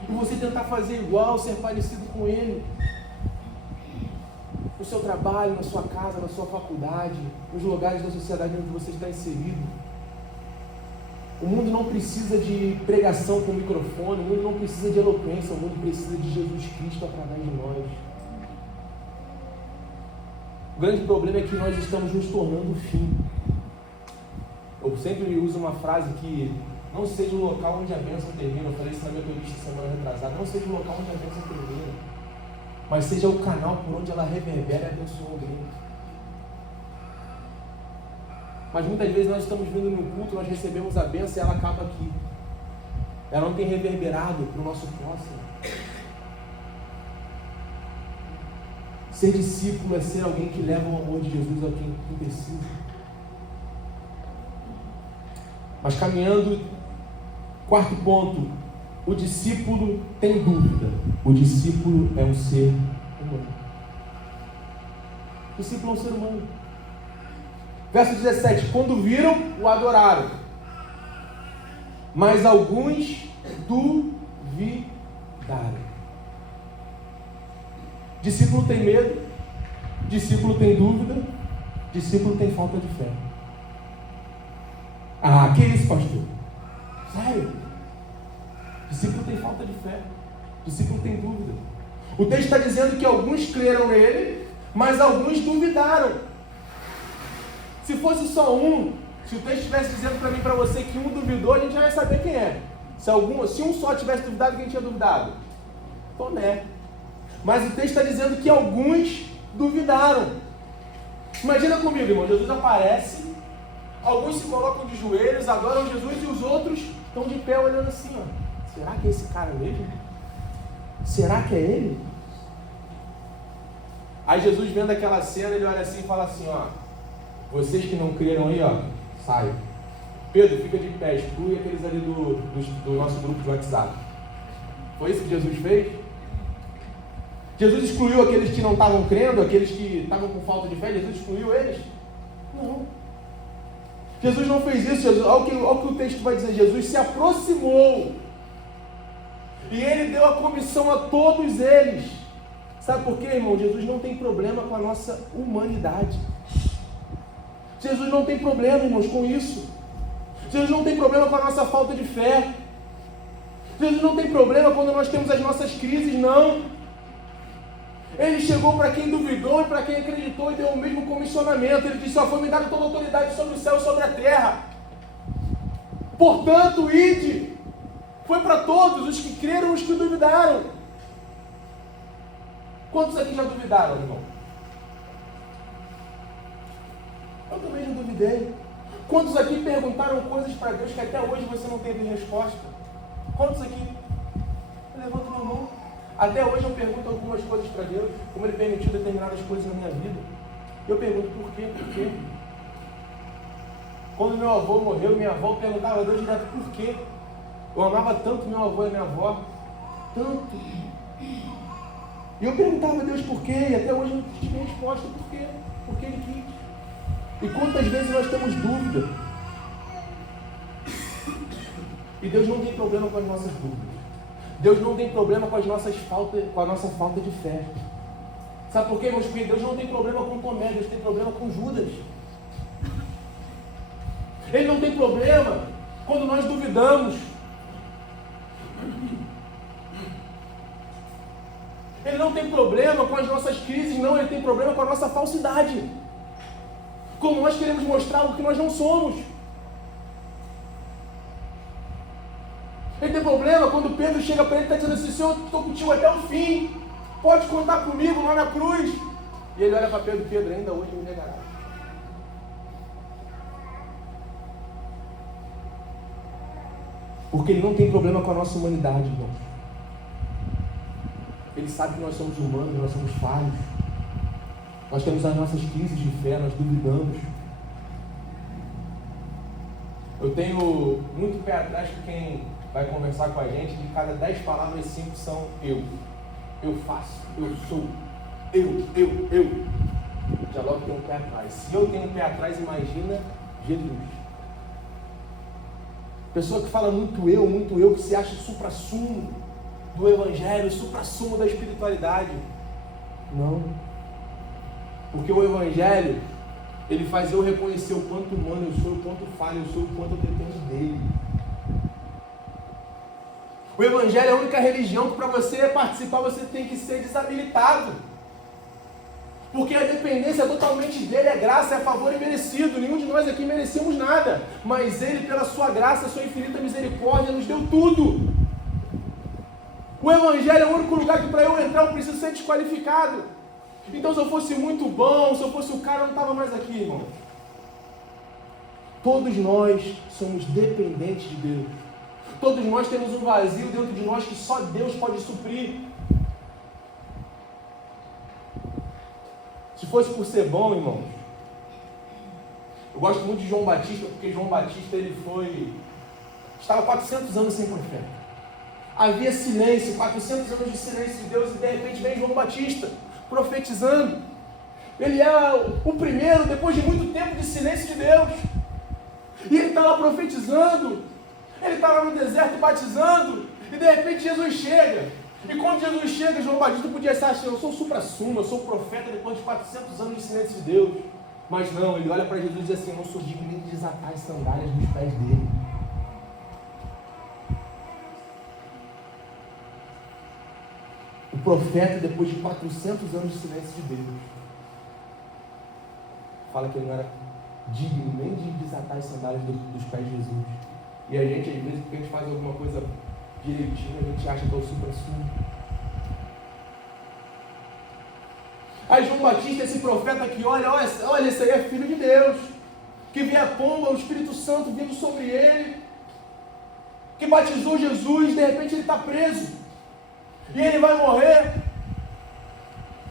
E você tentar fazer igual, ser parecido com Ele. No seu trabalho, na sua casa, na sua faculdade, nos lugares da sociedade onde você está inserido. O mundo não precisa de pregação com microfone, o mundo não precisa de eloquência, o mundo precisa de Jesus Cristo através de nós. O grande problema é que nós estamos nos tornando o fim. Eu sempre uso uma frase que não seja o local onde a bênção termina. Eu falei isso na Metodista semana retrasada. Não seja o local onde a bênção termina, mas seja o canal por onde ela reverbera e abençoa alguém. Mas muitas vezes nós estamos vindo no culto, nós recebemos a bênção e ela acaba aqui. Ela não tem reverberado para o nosso próximo. Ser discípulo é ser alguém que leva o amor de Jesus a quem precisa. Mas caminhando, quarto ponto, o discípulo tem dúvida. O discípulo é um ser humano. O discípulo é um ser humano. Verso 17: quando viram, o adoraram, mas alguns duvidaram. Discípulo tem medo, discípulo tem dúvida, discípulo tem falta de fé. Ah, que isso, pastor? Sério? Discípulo tem falta de fé, discípulo tem dúvida. O texto está dizendo que alguns creram nele, mas alguns duvidaram. Se fosse só um, se o texto estivesse dizendo para mim e para você que um duvidou, a gente já ia saber quem é. Se um só tivesse duvidado, quem tinha duvidado? Tomé. Mas o texto está dizendo que alguns duvidaram. Imagina comigo, irmão, Jesus aparece, alguns se colocam de joelhos, adoram Jesus, e os outros estão de pé olhando assim, ó. Será que é esse cara mesmo? Será que é ele? Aí Jesus, vendo aquela cena, ele olha assim e fala assim, ó: vocês que não creram aí, ó, saiam. Pedro, fica de pé, exclui aqueles ali do nosso grupo de WhatsApp. Foi isso que Jesus fez? Jesus excluiu aqueles que não estavam crendo, aqueles que estavam com falta de fé? Jesus excluiu eles? Não. Jesus não fez isso. Olha o que o texto vai dizer: Jesus se aproximou e ele deu a comissão a todos eles. Sabe por quê, irmão? Jesus não tem problema com a nossa humanidade. Jesus não tem problema, irmãos, com isso. Jesus não tem problema com a nossa falta de fé. Jesus não tem problema quando nós temos as nossas crises, não. Ele chegou para quem duvidou e para quem acreditou e deu o mesmo comissionamento. Ele disse: ó, foi me dada toda a autoridade sobre o céu e sobre a terra. Portanto, ide. Foi para todos, os que creram e os que duvidaram. Quantos aqui já duvidaram, irmão? Eu também já duvidei. Quantos aqui perguntaram coisas para Deus que até hoje você não teve resposta? Quantos aqui? Levanta a mão. Até hoje eu pergunto algumas coisas para Deus, como Ele permitiu determinadas coisas na minha vida. Eu pergunto por quê? Por quê? Quando meu avô morreu, minha avó perguntava a Deus direto por quê. Eu amava tanto meu avô e minha avó, tanto. E eu perguntava a Deus por quê, e até hoje eu não tive resposta por quê, porque Ele quis. E quantas vezes nós temos dúvida? E Deus não tem problema com as nossas dúvidas. Deus não tem problema com a nossa falta de fé. Sabe por quê, meus filhos? Deus não tem problema com Tomé, Deus tem problema com Judas. Ele não tem problema quando nós duvidamos. Ele não tem problema com as nossas crises, não. Ele tem problema com a nossa falsidade. Como nós queremos mostrar o que nós não somos. Ele tem problema quando Pedro chega para ele e está dizendo assim: Senhor, estou contigo até o fim. Pode contar comigo lá na cruz. E ele olha para Pedro: Pedro, ainda hoje me negará. Porque ele não tem problema com a nossa humanidade, irmão. Ele sabe que nós somos humanos, nós somos falhos. Nós temos as nossas crises de fé, nós duvidamos. Eu tenho muito pé atrás com quem vai conversar com a gente, de cada 10 palavras, 5 são eu. Eu faço, eu sou, eu. Já logo tenho um pé atrás. Se eu tenho um pé atrás, imagina Jesus. Pessoa que fala muito eu, que se acha supra-sumo do Evangelho, supra-sumo da espiritualidade. Não. Porque o Evangelho, ele faz eu reconhecer o quanto humano eu sou, o quanto falho eu sou, o quanto eu dependo dele. O Evangelho é a única religião que para você participar você tem que ser desabilitado. Porque a dependência totalmente dele é graça, é favor e merecido. Nenhum de nós aqui merecemos nada. Mas ele, pela sua graça, sua infinita misericórdia, nos deu tudo. O Evangelho é o único lugar que para eu entrar eu preciso ser desqualificado. Então se eu fosse muito bom, se eu fosse o cara, eu não estava mais aqui, irmão. Todos nós somos dependentes de Deus. Todos nós temos um vazio dentro de nós que só Deus pode suprir. Se fosse por ser bom, irmãos, eu gosto muito de João Batista, porque João Batista estava 400 anos sem profeta. Havia silêncio, 400 anos de silêncio de Deus, e de repente vem João Batista profetizando. Ele é o primeiro, depois de muito tempo de silêncio de Deus. E ele está lá profetizando. Ele está lá no deserto batizando. E de repente Jesus chega. E quando Jesus chega, João Batista podia achar assim: eu sou o supra-sumo, eu sou o profeta depois de 400 anos de silêncio de Deus. Mas não, ele olha para Jesus e diz assim: eu não sou digno nem de desatar as sandálias dos pés dele. O profeta, depois de 400 anos de silêncio de Deus, fala que ele não era digno nem de desatar as sandálias dos pés de Jesus. E a gente, às vezes, porque a gente faz alguma coisa direitinho, a gente acha que é o supra-sumo. Aí João Batista, esse profeta que olha, esse aí é filho de Deus, que vê a pomba, o Espírito Santo vindo sobre ele, que batizou Jesus, de repente ele está preso, e ele vai morrer,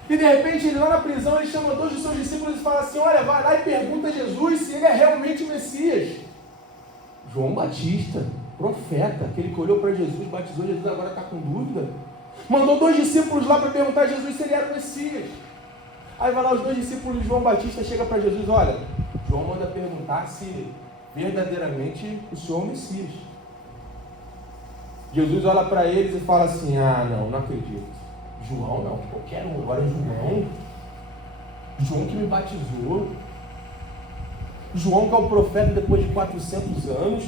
e de repente ele lá na prisão, ele chama 2 dos seus discípulos e fala assim: olha, vai lá e pergunta a Jesus se ele é realmente o Messias. João Batista, profeta, aquele que olhou para Jesus, batizou Jesus, agora está com dúvida, mandou 2 discípulos lá para perguntar a Jesus se ele era o Messias. Aí vai lá os 2 discípulos de João Batista, chega para Jesus: olha, João manda perguntar se verdadeiramente o Senhor é o Messias. Jesus olha para eles e fala assim: ah, não acredito. João não, qualquer um, agora João que me batizou, João que é o profeta depois de 400 anos,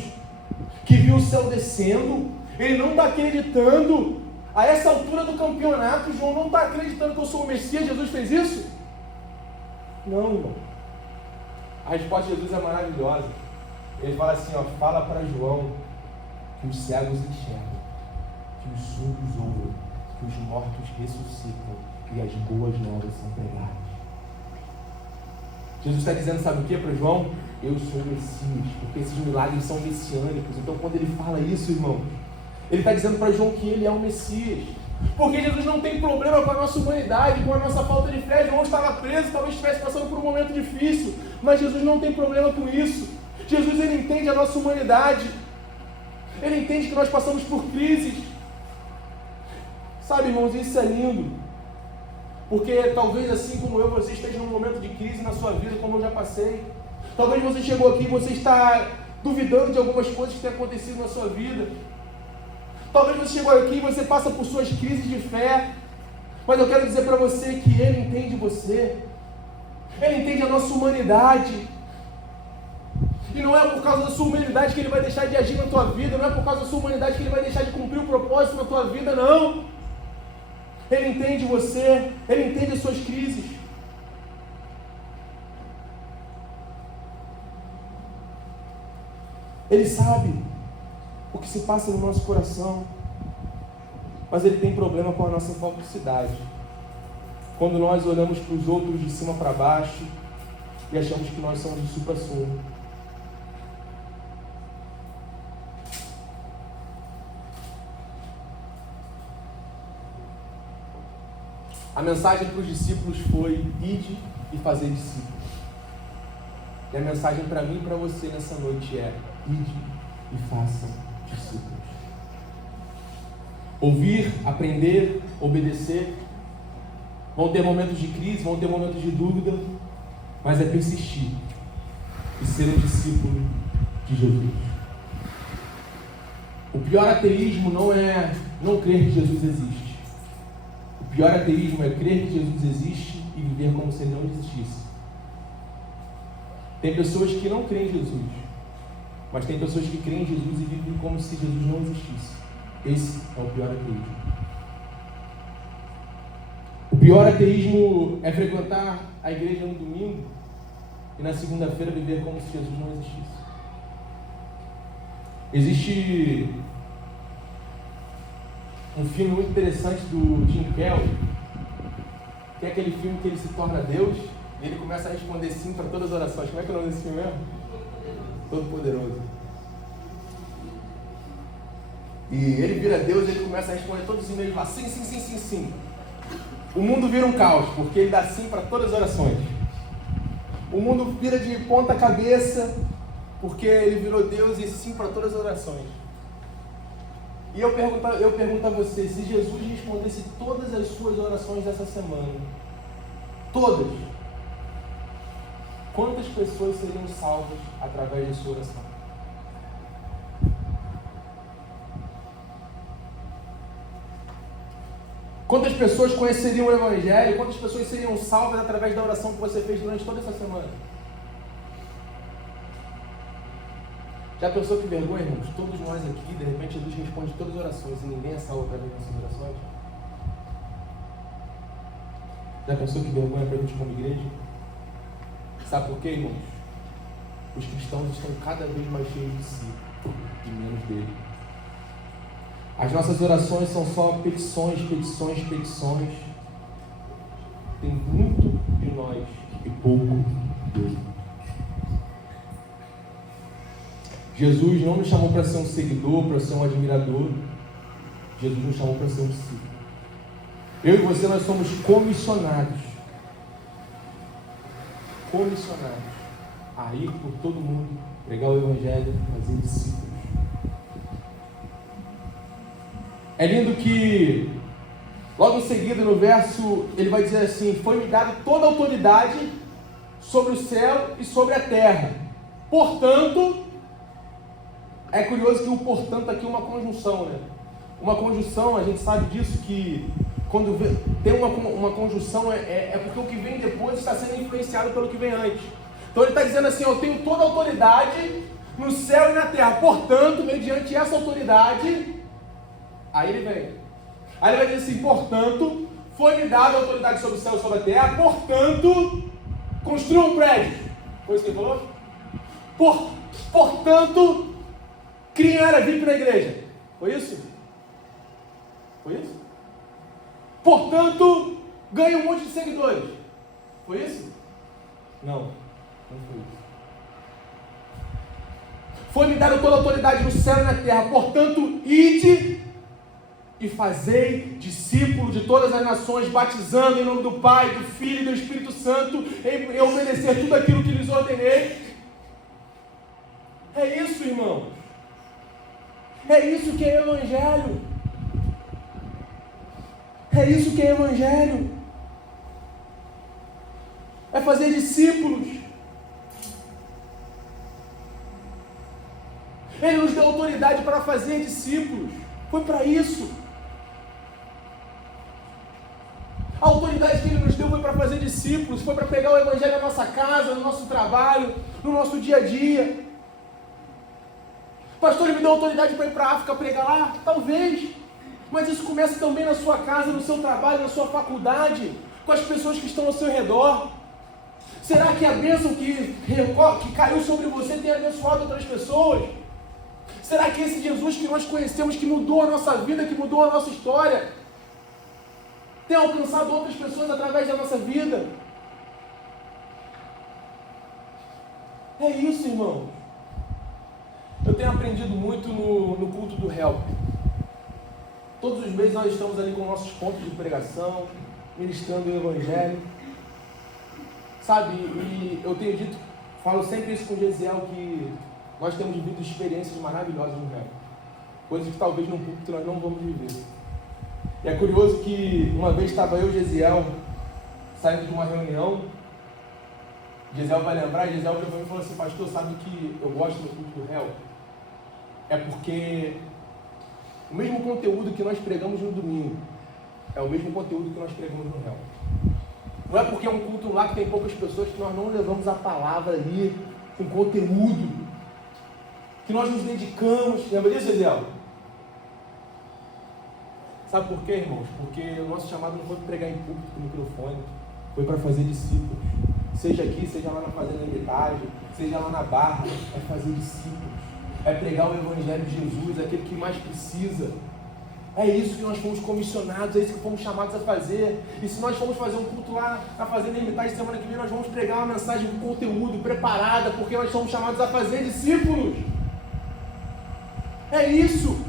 que viu o céu descendo, ele não está acreditando. A essa altura do campeonato, João não está acreditando que eu sou o Messias. Jesus fez isso? Não, irmão. A resposta de Jesus é maravilhosa. Ele fala assim: fala para João que os cegos enxergam, que os surdos ouvem, que os mortos ressuscitam e as boas novas são pregadas. Jesus está dizendo, sabe o que para João? Eu sou o Messias, porque esses milagres são messiânicos. Então quando ele fala isso, irmão, ele está dizendo para João que ele é o Messias. Porque Jesus não tem problema com a nossa humanidade, com a nossa falta de fé. João estava preso, talvez estivesse passando por um momento difícil, mas Jesus não tem problema com isso. Jesus, ele entende a nossa humanidade. Ele entende que nós passamos por crises. Sabe, irmãos, isso é lindo. Porque talvez assim como eu, você esteja num momento de crise na sua vida, como eu já passei. Talvez você chegou aqui e você está duvidando de algumas coisas que têm acontecido na sua vida. Talvez você chegou aqui e você passa por suas crises de fé. Mas eu quero dizer para você que Ele entende você. Ele entende a nossa humanidade. E não é por causa da sua humanidade que Ele vai deixar de agir na tua vida. Não é por causa da sua humanidade que Ele vai deixar de cumprir o propósito na tua vida, não. Ele entende você. Ele entende as suas crises. Ele sabe o que se passa no nosso coração. Mas Ele tem problema com a nossa falsidade. Quando nós olhamos para os outros de cima para baixo e achamos que nós somos o supra-sumo. A mensagem para os discípulos foi: ide e fazer discípulos. E a mensagem para mim e para você nessa noite é: ide e faça discípulos. Ouvir, aprender, obedecer. Vão ter momentos de crise, vão ter momentos de dúvida, mas é persistir e ser um discípulo de Jesus. O pior ateísmo não é não crer que Jesus existe. O pior ateísmo é crer que Jesus existe e viver como se Ele não existisse. Tem pessoas que não creem em Jesus, mas tem pessoas que creem em Jesus e vivem como se Jesus não existisse. Esse é o pior ateísmo. O pior ateísmo é frequentar a igreja no domingo e na segunda-feira viver como se Jesus não existisse. Existe um filme muito interessante do Jim Carrey, que é aquele filme que ele se torna Deus e ele começa a responder sim para todas as orações. Como é que é o nome desse filme mesmo? Todo-Poderoso. E ele vira Deus e ele começa a responder todos os e-mails lá, sim, sim, sim, sim, sim. O mundo vira um caos, porque ele dá sim para todas as orações. O mundo vira de ponta cabeça, porque ele virou Deus e sim para todas as orações. E eu pergunto a você, se Jesus respondesse todas as suas orações dessa semana, todas, quantas pessoas seriam salvas através de sua oração? Quantas pessoas conheceriam o Evangelho? Quantas pessoas seriam salvas através da oração que você fez durante toda essa semana? Já pensou que vergonha, irmãos? Todos nós aqui, de repente, Jesus responde todas as orações e ninguém é salvo através das nossas orações? Já pensou que vergonha para a gente como igreja? Sabe por quê, irmãos? Os cristãos estão cada vez mais cheios de si e menos dele. As nossas orações são só petições, petições, petições. Tem muito de nós e pouco dele. Jesus não nos chamou para ser um seguidor, para ser um admirador. Jesus nos chamou para ser um discípulo. Eu e você, nós somos comissionados. Comissionados a ir por todo mundo, pregar o Evangelho, fazer discípulos. É lindo que, logo em seguida, no verso, ele vai dizer assim: foi-me dada toda a autoridade sobre o céu e sobre a terra. Portanto, é curioso que o portanto aqui é uma conjunção, né? Uma conjunção, a gente sabe disso, que quando tem uma conjunção é porque o que vem depois está sendo influenciado pelo que vem antes. Então ele está dizendo assim: eu tenho toda a autoridade no céu e na terra. Portanto, mediante essa autoridade... Aí ele vai dizer assim: portanto, foi-me dada a autoridade sobre o céu e sobre a terra, portanto, construa um prédio. Foi isso que ele falou? Portanto, criem área VIP na igreja. Foi isso? Foi isso? Portanto, ganhe um monte de seguidores. Foi isso? Não foi isso. Foi-me dada toda a autoridade no céu e na terra, portanto, ide e fazei discípulos de todas as nações, batizando em nome do Pai, do Filho e do Espírito Santo, em obedecer tudo aquilo que lhes ordenei. É isso, irmão. É isso que é Evangelho. É isso que é Evangelho. É fazer discípulos. Ele nos deu autoridade para fazer discípulos. Foi para isso. A autoridade que Ele nos deu foi para fazer discípulos, foi para pegar o Evangelho na nossa casa, no nosso trabalho, no nosso dia a dia. Pastor, Ele me deu autoridade para ir para a África pregar lá? Talvez. Mas isso começa também na sua casa, no seu trabalho, na sua faculdade, com as pessoas que estão ao seu redor. Será que a bênção que caiu sobre você tem abençoado outras pessoas? Será que esse Jesus que nós conhecemos, que mudou a nossa vida, que mudou a nossa história, tem alcançado outras pessoas através da nossa vida? É isso, irmãos. Eu tenho aprendido muito no culto do Help. Todos os meses nós estamos ali com nossos pontos de pregação, ministrando o Evangelho. Sabe, e eu tenho dito, falo sempre isso com o Gesiel, que nós temos vivido experiências maravilhosas no Help. Coisas que talvez no culto nós não vamos viver. E é curioso que uma vez estava eu e o Gesiel saindo de uma reunião. Gesiel vai lembrar, e Gesiel virou para mim e falou assim: pastor, sabe que eu gosto do culto do Help? É porque o mesmo conteúdo que nós pregamos no domingo é o mesmo conteúdo que nós pregamos no Help. Não é porque é um culto lá que tem poucas pessoas que nós não levamos a palavra ali com conteúdo, que nós nos dedicamos. Lembra disso, Gesiel? Sabe por quê, irmãos? Porque o nosso chamado não foi para pregar em púlpito com microfone, foi para fazer discípulos. Seja aqui, seja lá na Fazenda Metade, seja lá na Barra, é fazer discípulos. É pregar o Evangelho de Jesus, aquele que mais precisa. É isso que nós fomos comissionados, é isso que fomos chamados a fazer. E se nós formos fazer um culto lá na Fazenda Metade, semana que vem nós vamos pregar uma mensagem com conteúdo, preparada, porque nós somos chamados a fazer discípulos. É isso.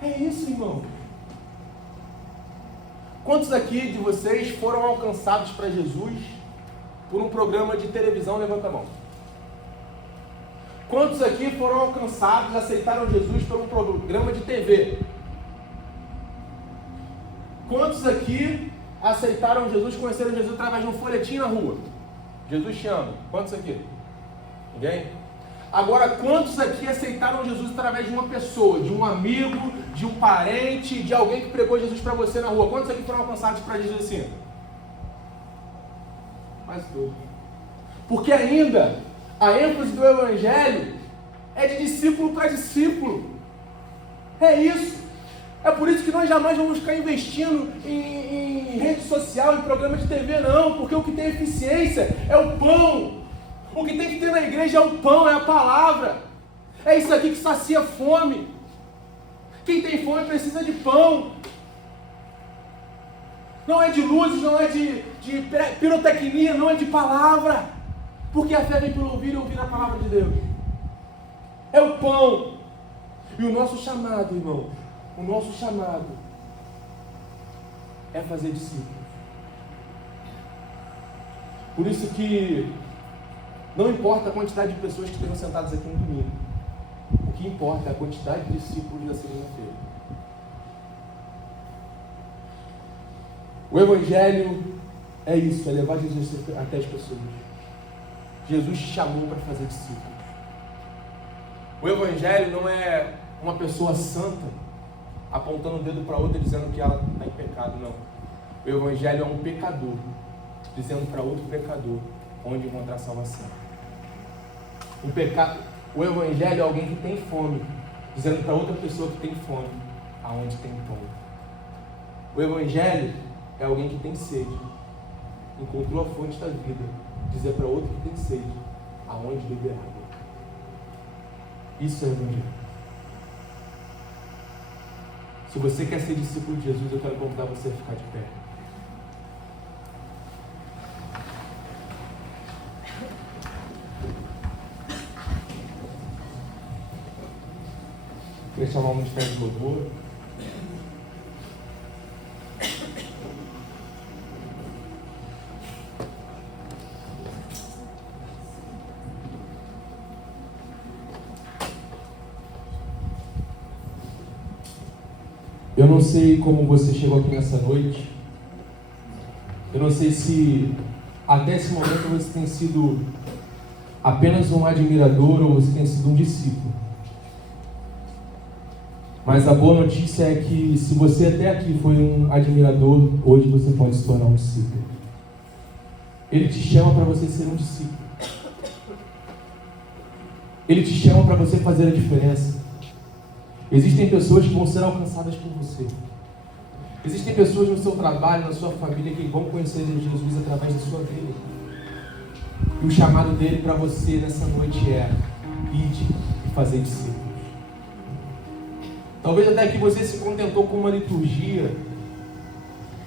É isso, irmão. Quantos aqui de vocês foram alcançados para Jesus por um programa de televisão? Levanta a mão. Quantos aqui foram alcançados, aceitaram Jesus por um programa de TV? Quantos aqui aceitaram Jesus, conheceram Jesus através de um folhetim na rua? Jesus te ama. Quantos aqui? Ninguém? Agora, quantos aqui aceitaram Jesus através de uma pessoa, de um amigo, de um parente, de alguém que pregou Jesus para você na rua? Quantos aqui foram alcançados para Jesus assim? Quase todos. Porque ainda a ênfase do Evangelho é de discípulo para discípulo. É isso. É por isso que nós jamais vamos ficar investindo em rede social, em programa de TV, não. Porque o que tem eficiência é o pão. O que tem que ter na igreja é o pão, é a palavra. É isso aqui que sacia fome. Quem tem fome precisa de pão. Não é de luzes, não é de pirotecnia, não é de palavra. Porque a fé vem pelo ouvir e ouvir a palavra de Deus. É o pão. E o nosso chamado, irmão, o nosso chamado é fazer discípulos. Por isso que não importa a quantidade de pessoas que estejam sentadas aqui no domingo. O que importa é a quantidade de discípulos da segunda-feira. O Evangelho é isso, é levar Jesus até as pessoas. Jesus te chamou para fazer discípulos. O Evangelho não é uma pessoa santa apontando o dedo para outra dizendo que ela está em pecado, não. O Evangelho é um pecador dizendo para outro pecador onde encontrar salvação. O Evangelho é alguém que tem fome dizendo para outra pessoa que tem fome aonde tem pão. O Evangelho é alguém que tem sede, encontrou a fonte da vida, dizer para outro que tem sede aonde beber água. Isso é o Evangelho. Se você quer ser discípulo de Jesus, eu quero convidar você a ficar de pé. Queria chamar um ministério de louvor. Eu não sei como você chegou aqui nessa noite. Eu não sei se até esse momento você tem sido apenas um admirador ou você tem sido um discípulo. Mas a boa notícia é que se você até aqui foi um admirador, hoje você pode se tornar um discípulo. Ele te chama para você ser um discípulo. Ele te chama para você fazer a diferença. Existem pessoas que vão ser alcançadas por você. Existem pessoas no seu trabalho, na sua família, que vão conhecer Jesus através da sua vida. E o chamado dele para você nessa noite é: ide e fazer discípulos. Talvez até que você se contentou com uma liturgia,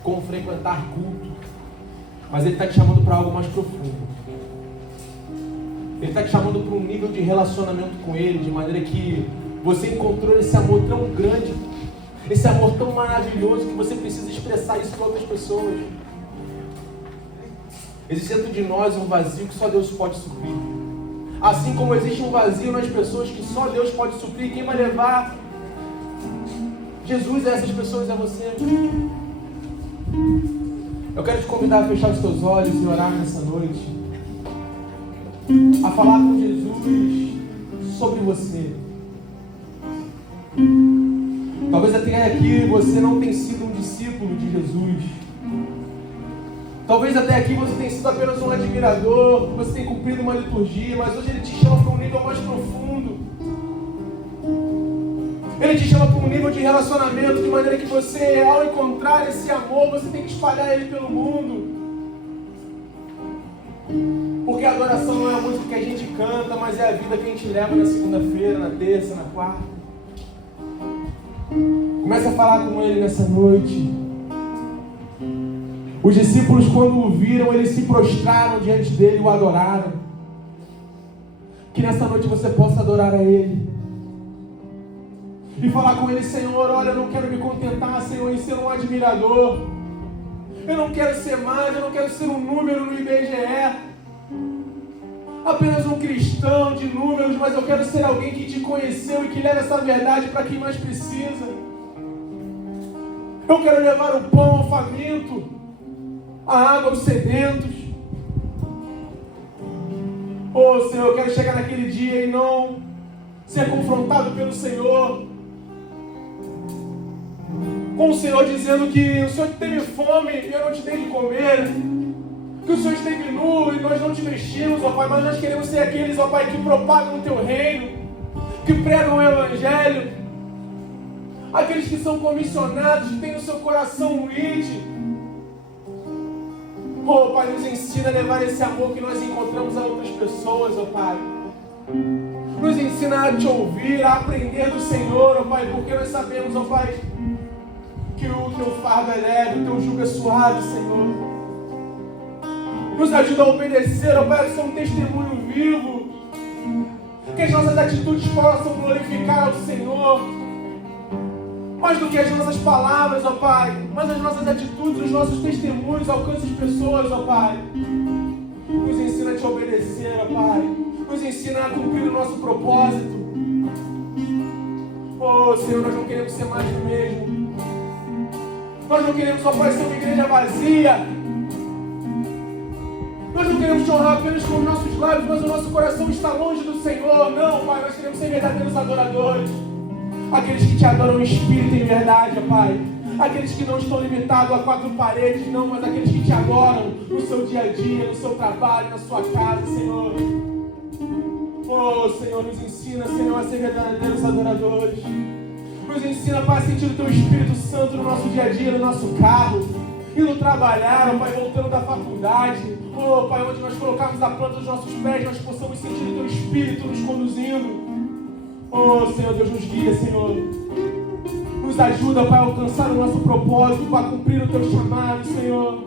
com frequentar culto, mas ele está te chamando para algo mais profundo. Ele está te chamando para um nível de relacionamento com ele, de maneira que você encontrou esse amor tão grande, esse amor tão maravilhoso, que você precisa expressar isso para outras pessoas. Existe dentro de nós um vazio que só Deus pode suprir. Assim como existe um vazio nas pessoas que só Deus pode suprir, quem vai levar Jesus a essas pessoas é você. Eu quero te convidar a fechar os teus olhos e orar nessa noite, a falar com Jesus sobre você. Talvez até aqui você não tenha sido um discípulo de Jesus. Talvez até aqui você tenha sido apenas um admirador, você tenha cumprido uma liturgia, mas hoje Ele te chama para um nível mais profundo. Ele te chama para um nível de relacionamento, de maneira que você, ao encontrar esse amor, você tem que espalhar ele pelo mundo. Porque a adoração não é a música que a gente canta, mas é a vida que a gente leva na segunda-feira, na terça, na quarta. Comece a falar com ele nessa noite. Os discípulos, quando o viram, eles se prostraram diante dele e o adoraram. Que nessa noite você possa adorar a ele. E falar com ele: Senhor, olha, eu não quero me contentar, Senhor, em ser um admirador. Eu não quero ser mais, eu não quero ser um número no IBGE. Apenas um cristão de números, mas eu quero ser alguém que te conheceu e que leva essa verdade para quem mais precisa. Eu quero levar o pão ao faminto, a água aos sedentos. Oh, Senhor, eu quero chegar naquele dia e não ser confrontado pelo Senhor, com o Senhor dizendo que o Senhor teve fome e eu não te dei de comer, que o Senhor esteve nu e nós não te vestimos, ó Pai, mas nós queremos ser aqueles, ó Pai, que propagam o Teu reino, que pregam o Evangelho, aqueles que são comissionados, que têm no seu coração um ide. Oh Pai, nos ensina a levar esse amor que nós encontramos a outras pessoas, ó Pai. Nos ensina a te ouvir, a aprender do Senhor, ó Pai, porque nós sabemos, ó Pai, que o Teu fardo é leve, o Teu jugo é suave, Senhor. Nos ajuda a obedecer, ó Pai, a ser um testemunho vivo. Que as nossas atitudes possam glorificar ao Senhor. Mais do que as nossas palavras, ó Pai, mas as nossas atitudes, os nossos testemunhos alcancem as pessoas, ó Pai. Nos ensina a te obedecer, ó Pai. Nos ensina a cumprir o nosso propósito. Oh, Senhor, nós não queremos ser mais do mesmo. Nós não queremos, ó Pai, ser uma igreja vazia. Nós não queremos te honrar apenas com os nossos lábios, mas o nosso coração está longe do Senhor. Não, Pai, nós queremos ser verdadeiros adoradores. Aqueles que te adoram em espírito e em verdade, ó Pai. Aqueles que não estão limitados a quatro paredes, não, mas aqueles que te adoram no seu dia a dia, no seu trabalho, na sua casa, Senhor. Oh, Senhor, nos ensina, Senhor, a ser verdadeiros adoradores. Nos ensina, Pai, a sentir o Teu Espírito Santo no nosso dia a dia, no nosso carro, indo trabalhar, ó Pai, voltando da faculdade. Oh, Pai, onde nós colocarmos a planta dos nossos pés, nós possamos sentir o Teu Espírito nos conduzindo. Oh, Senhor, Deus nos guia, Senhor. Nos ajuda, Pai, a alcançar o nosso propósito, para cumprir o Teu chamado, Senhor.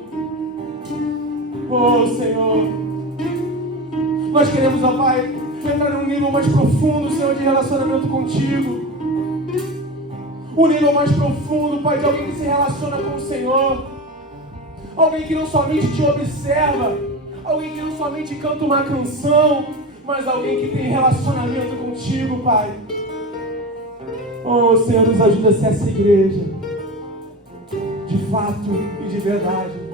Oh, Senhor. Nós queremos, ó Pai, entrar num nível mais profundo, Senhor, de relacionamento contigo. Um nível mais profundo, Pai, de alguém que se relaciona com o Senhor. Alguém que não somente te observa, alguém que não somente canta uma canção, mas alguém que tem relacionamento contigo, Pai. Oh, Senhor, nos ajuda a ser essa igreja. de fato e de verdade.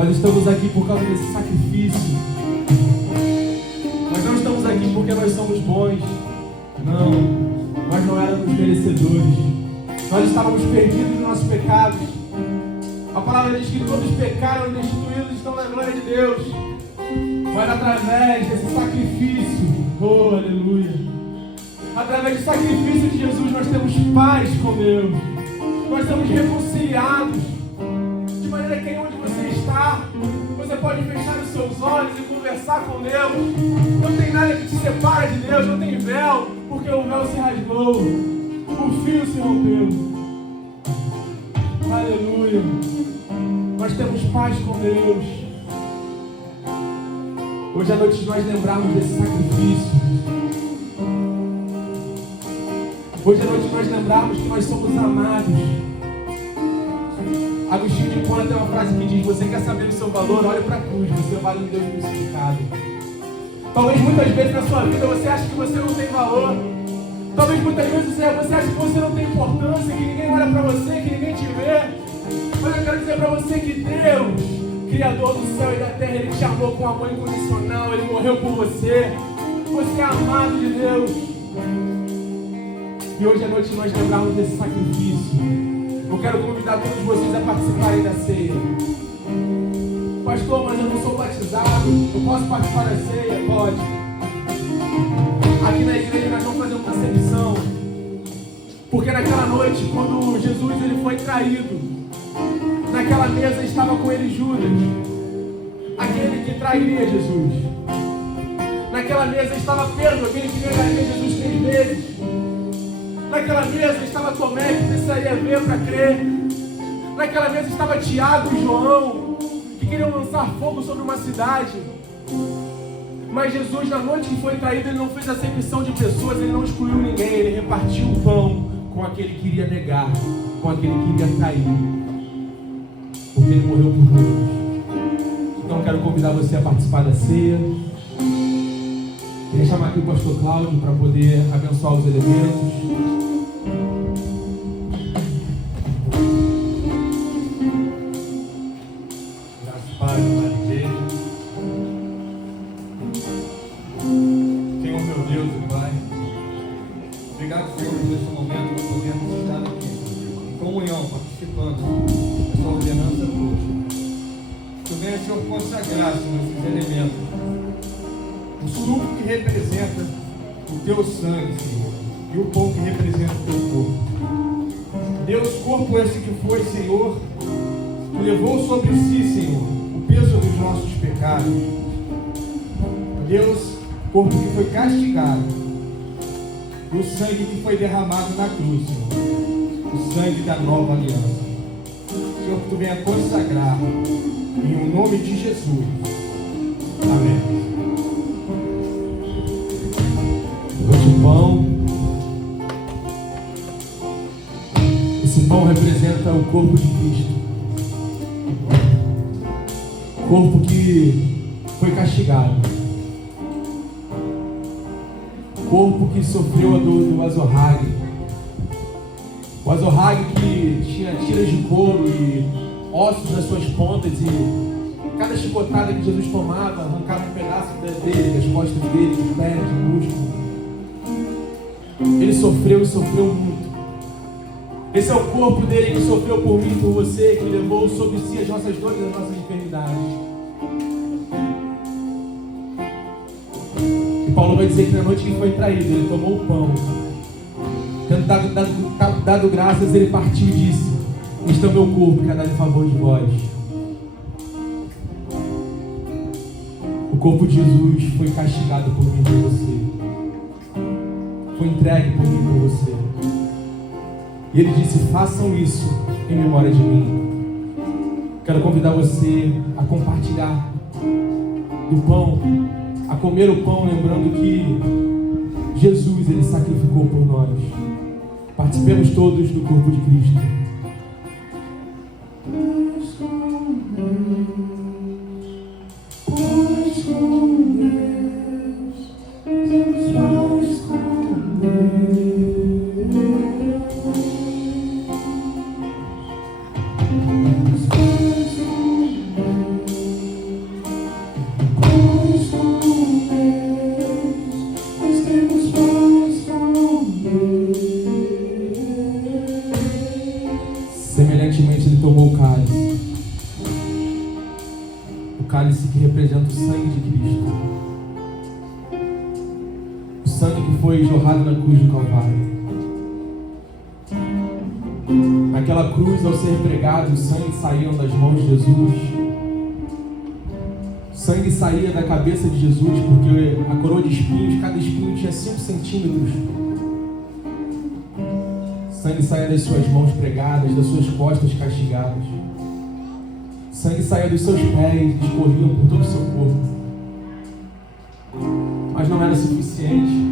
Nós estamos aqui por causa desse sacrifício. Nós não estamos aqui porque nós somos bons. Não, nós não éramos merecedores. Nós estávamos perdidos nos nossos pecados. A palavra diz que todos pecaram e destituídos estão na glória de Deus. Mas através desse sacrifício, oh aleluia, através do sacrifício de Jesus nós temos paz com Deus. Nós somos reconciliados. maneira que aí onde você está, você pode fechar os seus olhos e conversar com Deus. Não tem nada que te separa de Deus, não tem véu, porque o véu se rasgou, o fio se rompeu. Aleluia. Nós temos paz com Deus. Hoje à noite nós lembrarmos desse sacrifício. Hoje à noite nós lembrarmos que nós somos amados. Agostinho de Hipona tem uma frase que diz: você quer saber o seu valor? Olhe para a cruz, você vale um Deus crucificado. Talvez muitas vezes na sua vida você acha que você não tem valor. Talvez muitas vezes você acha que você não tem importância, que ninguém olha para você, que ninguém te vê. Mas eu quero dizer para você que Deus, Criador do céu e da terra, Ele te amou com amor incondicional. Ele morreu por você. Você é amado de Deus. E hoje à noite nós lembrarmos desse sacrifício. Eu quero convidar todos vocês a participarem da ceia. Pastor, mas eu não sou batizado. Eu posso participar da ceia? Pode. Aqui na igreja nós vamos fazer uma acepção. Porque naquela noite, quando Jesus ele foi traído, naquela mesa estava com ele Judas, aquele que trairia Jesus. Naquela mesa estava Pedro, aquele que negaria Jesus 3 vezes. Naquela mesa estava Tomé, que precisaria ver para crer. Naquela mesa estava Tiago e João, que queriam lançar fogo sobre uma cidade. Mas Jesus, na noite que foi traído, ele não fez acepção de pessoas, ele não excluiu ninguém, ele repartiu o pão com aquele que iria negar, com aquele que iria trair. Porque ele morreu por todos. Então eu quero convidar você a participar da ceia. Queria chamar aqui o pastor Cláudio para poder abençoar os elementos. Graças a Pai, Pai de igreja. Senhor meu Deus e Pai, obrigado, Senhor, por esse momento para podermos estar aqui em comunhão, participando dessa ordenança tua. Que venha, Senhor, consagrar, Senhor, esses elementos. O suco que representa o teu sangue, Senhor, e o pão que representa o teu corpo. Deus, corpo esse que foi, Senhor, que levou sobre si, Senhor, o peso dos nossos pecados. Deus, corpo que foi castigado, e o sangue que foi derramado na cruz, Senhor, o sangue da nova aliança. Senhor, que tu venha consagrar, em nome de Jesus. Amém. O pão. Esse pão representa o corpo de Cristo. Corpo que foi castigado. Corpo que sofreu a dor do azorrague. O azorrague que tinha tiras de couro e ossos nas suas pontas, e cada chicotada que Jesus tomava arrancava um pedaço dele, das costas dele, dos pés, do músculo. Ele sofreu e sofreu muito. Esse é o corpo dele que sofreu por mim e por você, que levou sobre si as nossas dores e as nossas enfermidades. E Paulo vai dizer que na noite que foi traído, ele tomou o pão. Tendo dado graças, ele partiu e disse: este é o meu corpo que é dado em favor de vós. O corpo de Jesus foi castigado por mim e por você. Foi entregue por mim e por você. E ele disse: façam isso em memória de mim. Quero convidar você a compartilhar do pão, a comer o pão, lembrando que Jesus, ele sacrificou por nós. Participemos todos do corpo de Cristo. Semelhantemente, ele tomou o cálice. O cálice que representa o sangue de Cristo. O sangue que foi jorrado na cruz do Calvário. Naquela cruz, ao ser pregado, o sangue saía das mãos de Jesus. O sangue saía da cabeça de Jesus, porque a coroa de espinhos, cada espinho tinha 5 centímetros. O sangue saía das suas mãos pregadas, das suas costas castigadas. O sangue saía dos seus pés, escorria por todo o seu corpo. Mas não era suficiente.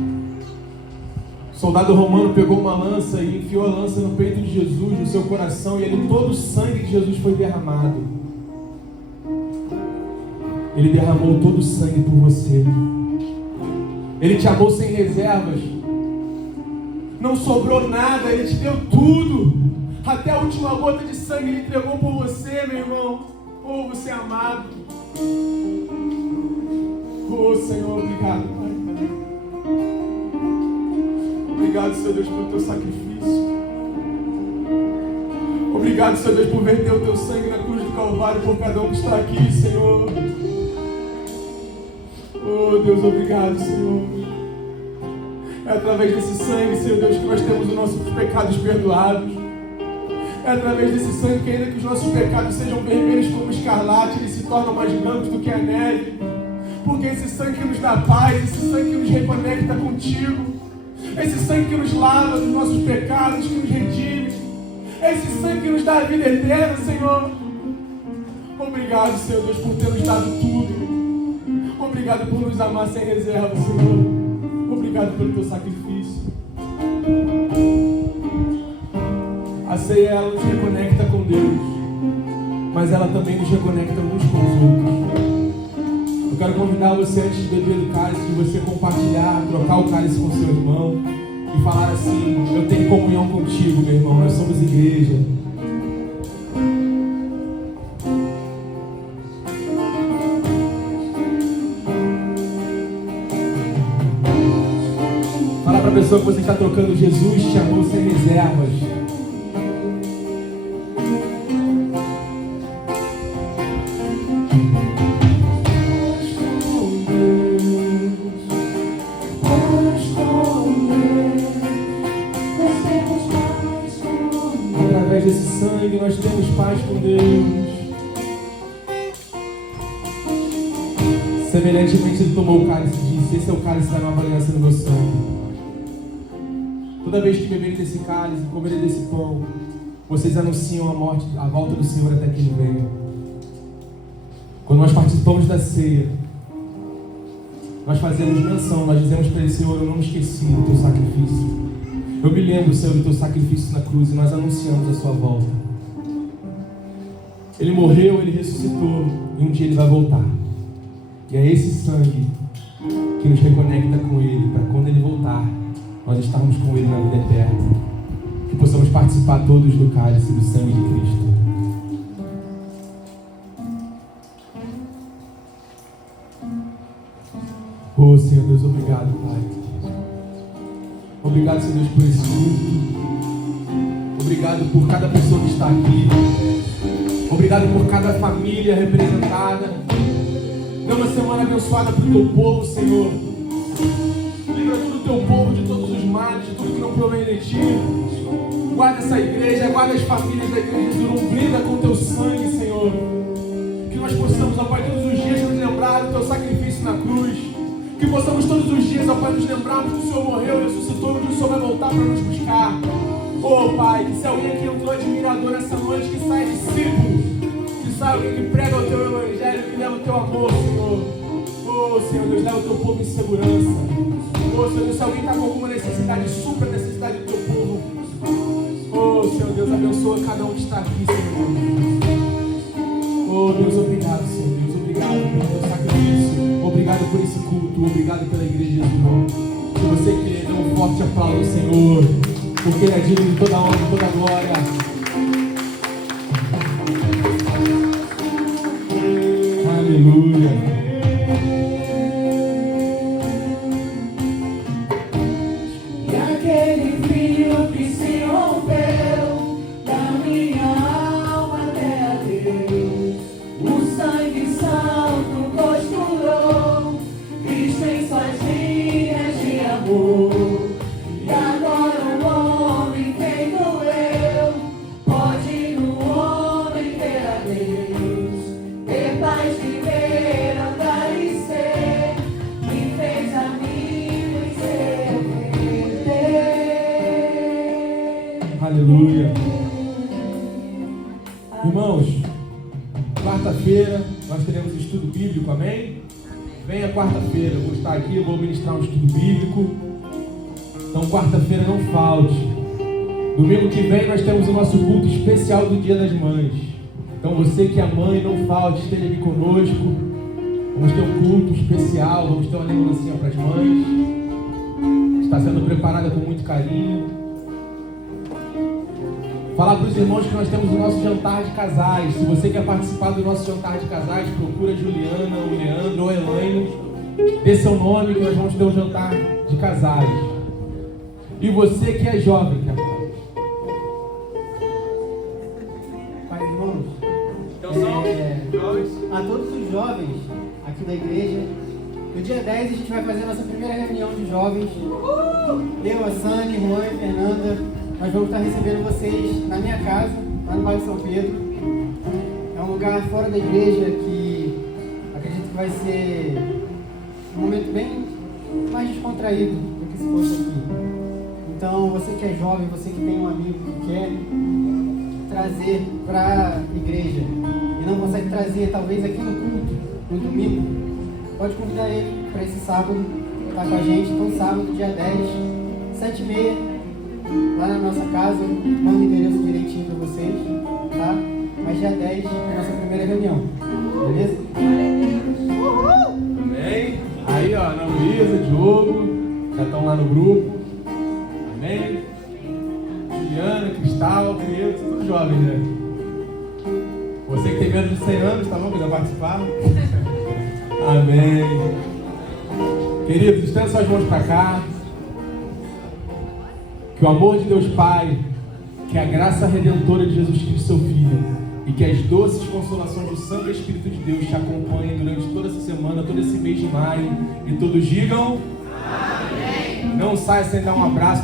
O soldado romano pegou uma lança e enfiou a lança no peito de Jesus, no seu coração, e ali todo o sangue de Jesus foi derramado. Ele derramou todo o sangue por você. Ele te amou sem reservas. Não sobrou nada, Ele te deu tudo. Até a última gota de sangue Ele entregou por você, meu irmão. Oh, você é amado. Oh, Senhor, obrigado, Pai. Obrigado, Senhor Deus, pelo teu sacrifício. Obrigado, Senhor Deus, por verter o teu sangue na cruz do Calvário por cada um que está aqui, Senhor. Oh, Deus, obrigado, Senhor. É através desse sangue, Senhor Deus, que nós temos os nossos pecados perdoados. É através desse sangue que, ainda que os nossos pecados sejam vermelhos como escarlate, eles se tornam mais brancos do que a neve. Porque esse sangue que nos dá paz, esse sangue que nos reconecta contigo, esse sangue que nos lava dos nossos pecados, que nos redime, esse sangue que nos dá a vida eterna, Senhor. Obrigado, Senhor Deus, por ter nos dado tudo. Obrigado por nos amar sem reserva, Senhor. Obrigado pelo teu sacrifício. A ceia, ela nos reconecta com Deus, mas ela também nos reconecta uns com os outros. Eu quero convidar você, antes de beber do cálice, de você compartilhar, trocar o cálice com seu irmão e falar assim: eu tenho comunhão contigo, meu irmão, nós somos igreja. Fala para a pessoa que você está trocando: Jesus te amou sem reservas. Desse sangue nós temos paz com Deus. Semelhantemente, Ele tomou o cálice e disse: esse é o cálice da nova aliança no meu sangue. Toda vez que beberem desse cálice, comerem desse pão, vocês anunciam a morte, a volta do Senhor até que Ele venha. Quando nós participamos da ceia, nós fazemos menção, nós dizemos para Ele: Senhor, eu não me esqueci do teu sacrifício. Eu me lembro, Senhor, do teu sacrifício na cruz, e nós anunciamos a sua volta. Ele morreu, Ele ressuscitou, e um dia Ele vai voltar. E é esse sangue que nos reconecta com Ele, para quando Ele voltar, nós estarmos com Ele na vida eterna. Que possamos participar todos do cálice do sangue de Cristo. Oh, Senhor Deus, obrigado, Pai. Obrigado, Senhor Deus, por esse culto. Obrigado por cada pessoa que está aqui. Obrigado por cada família representada. Dê uma semana abençoada para o teu povo, Senhor. Livra todo o teu povo de todos os males, de tudo que não provém de ti. Guarda essa igreja, guarda as famílias da igreja de Zurum. Brinda com o teu sangue, Senhor. Que nós possamos, ó Pai, todos os dias nos lembrar do teu sacrifício na cruz. Que possamos todos os dias, ó Pai, nos lembrarmos que o Senhor morreu, ressuscitou, e que o Senhor vai voltar para nos buscar. Oh Pai, que se alguém aqui entrou admirador nessa noite, que saia discípulo, que saia alguém que prega o teu evangelho, que leva o teu amor, Senhor. Oh Senhor Deus, leva o teu povo em segurança. Oh Senhor Deus, se alguém está com alguma necessidade, supra a necessidade do teu povo. Oh Senhor Deus, abençoa cada um que está aqui, Senhor. Oh Deus, obrigado, Senhor Deus, obrigado pelo teu sacrifício. Obrigado por esse culto, obrigado pela igreja de Jesus. Se você quer, dê um forte aplauso ao Senhor, porque Ele é digno de toda a honra e toda a glória. Aleluia. E aquele fio que se rompeu da minha alma até a Deus, o sangue santo costurou Cristo em suas linhas de amor. E agora o homem feito eu Venha quarta-feira, eu vou estar aqui, eu vou ministrar um estudo bíblico. Então quarta-feira não falte. Domingo que vem nós temos o nosso culto especial do Dia das Mães. Então você que é mãe, não falte, esteja aqui conosco. Vamos ter um culto especial, vamos ter uma lembrancinha para as mães. Está sendo preparada com muito carinho. Falar para os irmãos que nós temos o nosso jantar de casais. Se você quer participar do nosso jantar de casais, procura a Juliana, o Leandro ou a Elaine. Dê seu nome que nós vamos ter um jantar de casais. E você que é jovem, que é Irmãos, Então são jovens. a todos os jovens aqui da igreja, no dia 10 a gente vai fazer a nossa primeira reunião de jovens. Eu, a Sani, Juan e Fernanda, nós vamos estar recebendo vocês na minha casa, lá no bairro São Pedro. É um lugar fora da igreja que acredito que vai ser um momento bem mais descontraído do que se fosse aqui. Então, você que é jovem, você que tem um amigo que quer trazer para a igreja e não consegue trazer, talvez aqui no culto, no domingo, pode convidar ele para esse sábado, estar com a gente. Então, sábado, dia 10, 7h30, lá na nossa casa. Manda o endereço direitinho para vocês, tá? Mas dia 10 é a nossa primeira reunião, beleza? Amém? Aí, ó, Ana Luísa, Diogo, já estão lá no grupo. Amém? Juliana, Cristal, Pedro, tudo jovem, né? Você que tem menos de 100 anos, tá bom? Quiser participar? Amém. Queridos, estenda suas mãos para cá. Que o amor de Deus Pai, que a graça redentora de Jesus Cristo, seu Filho, e que as doces consolações do Santo Espírito de Deus te acompanhem durante toda essa semana, todo esse mês de maio. E todos digam: amém. Não saia sem dar um abraço.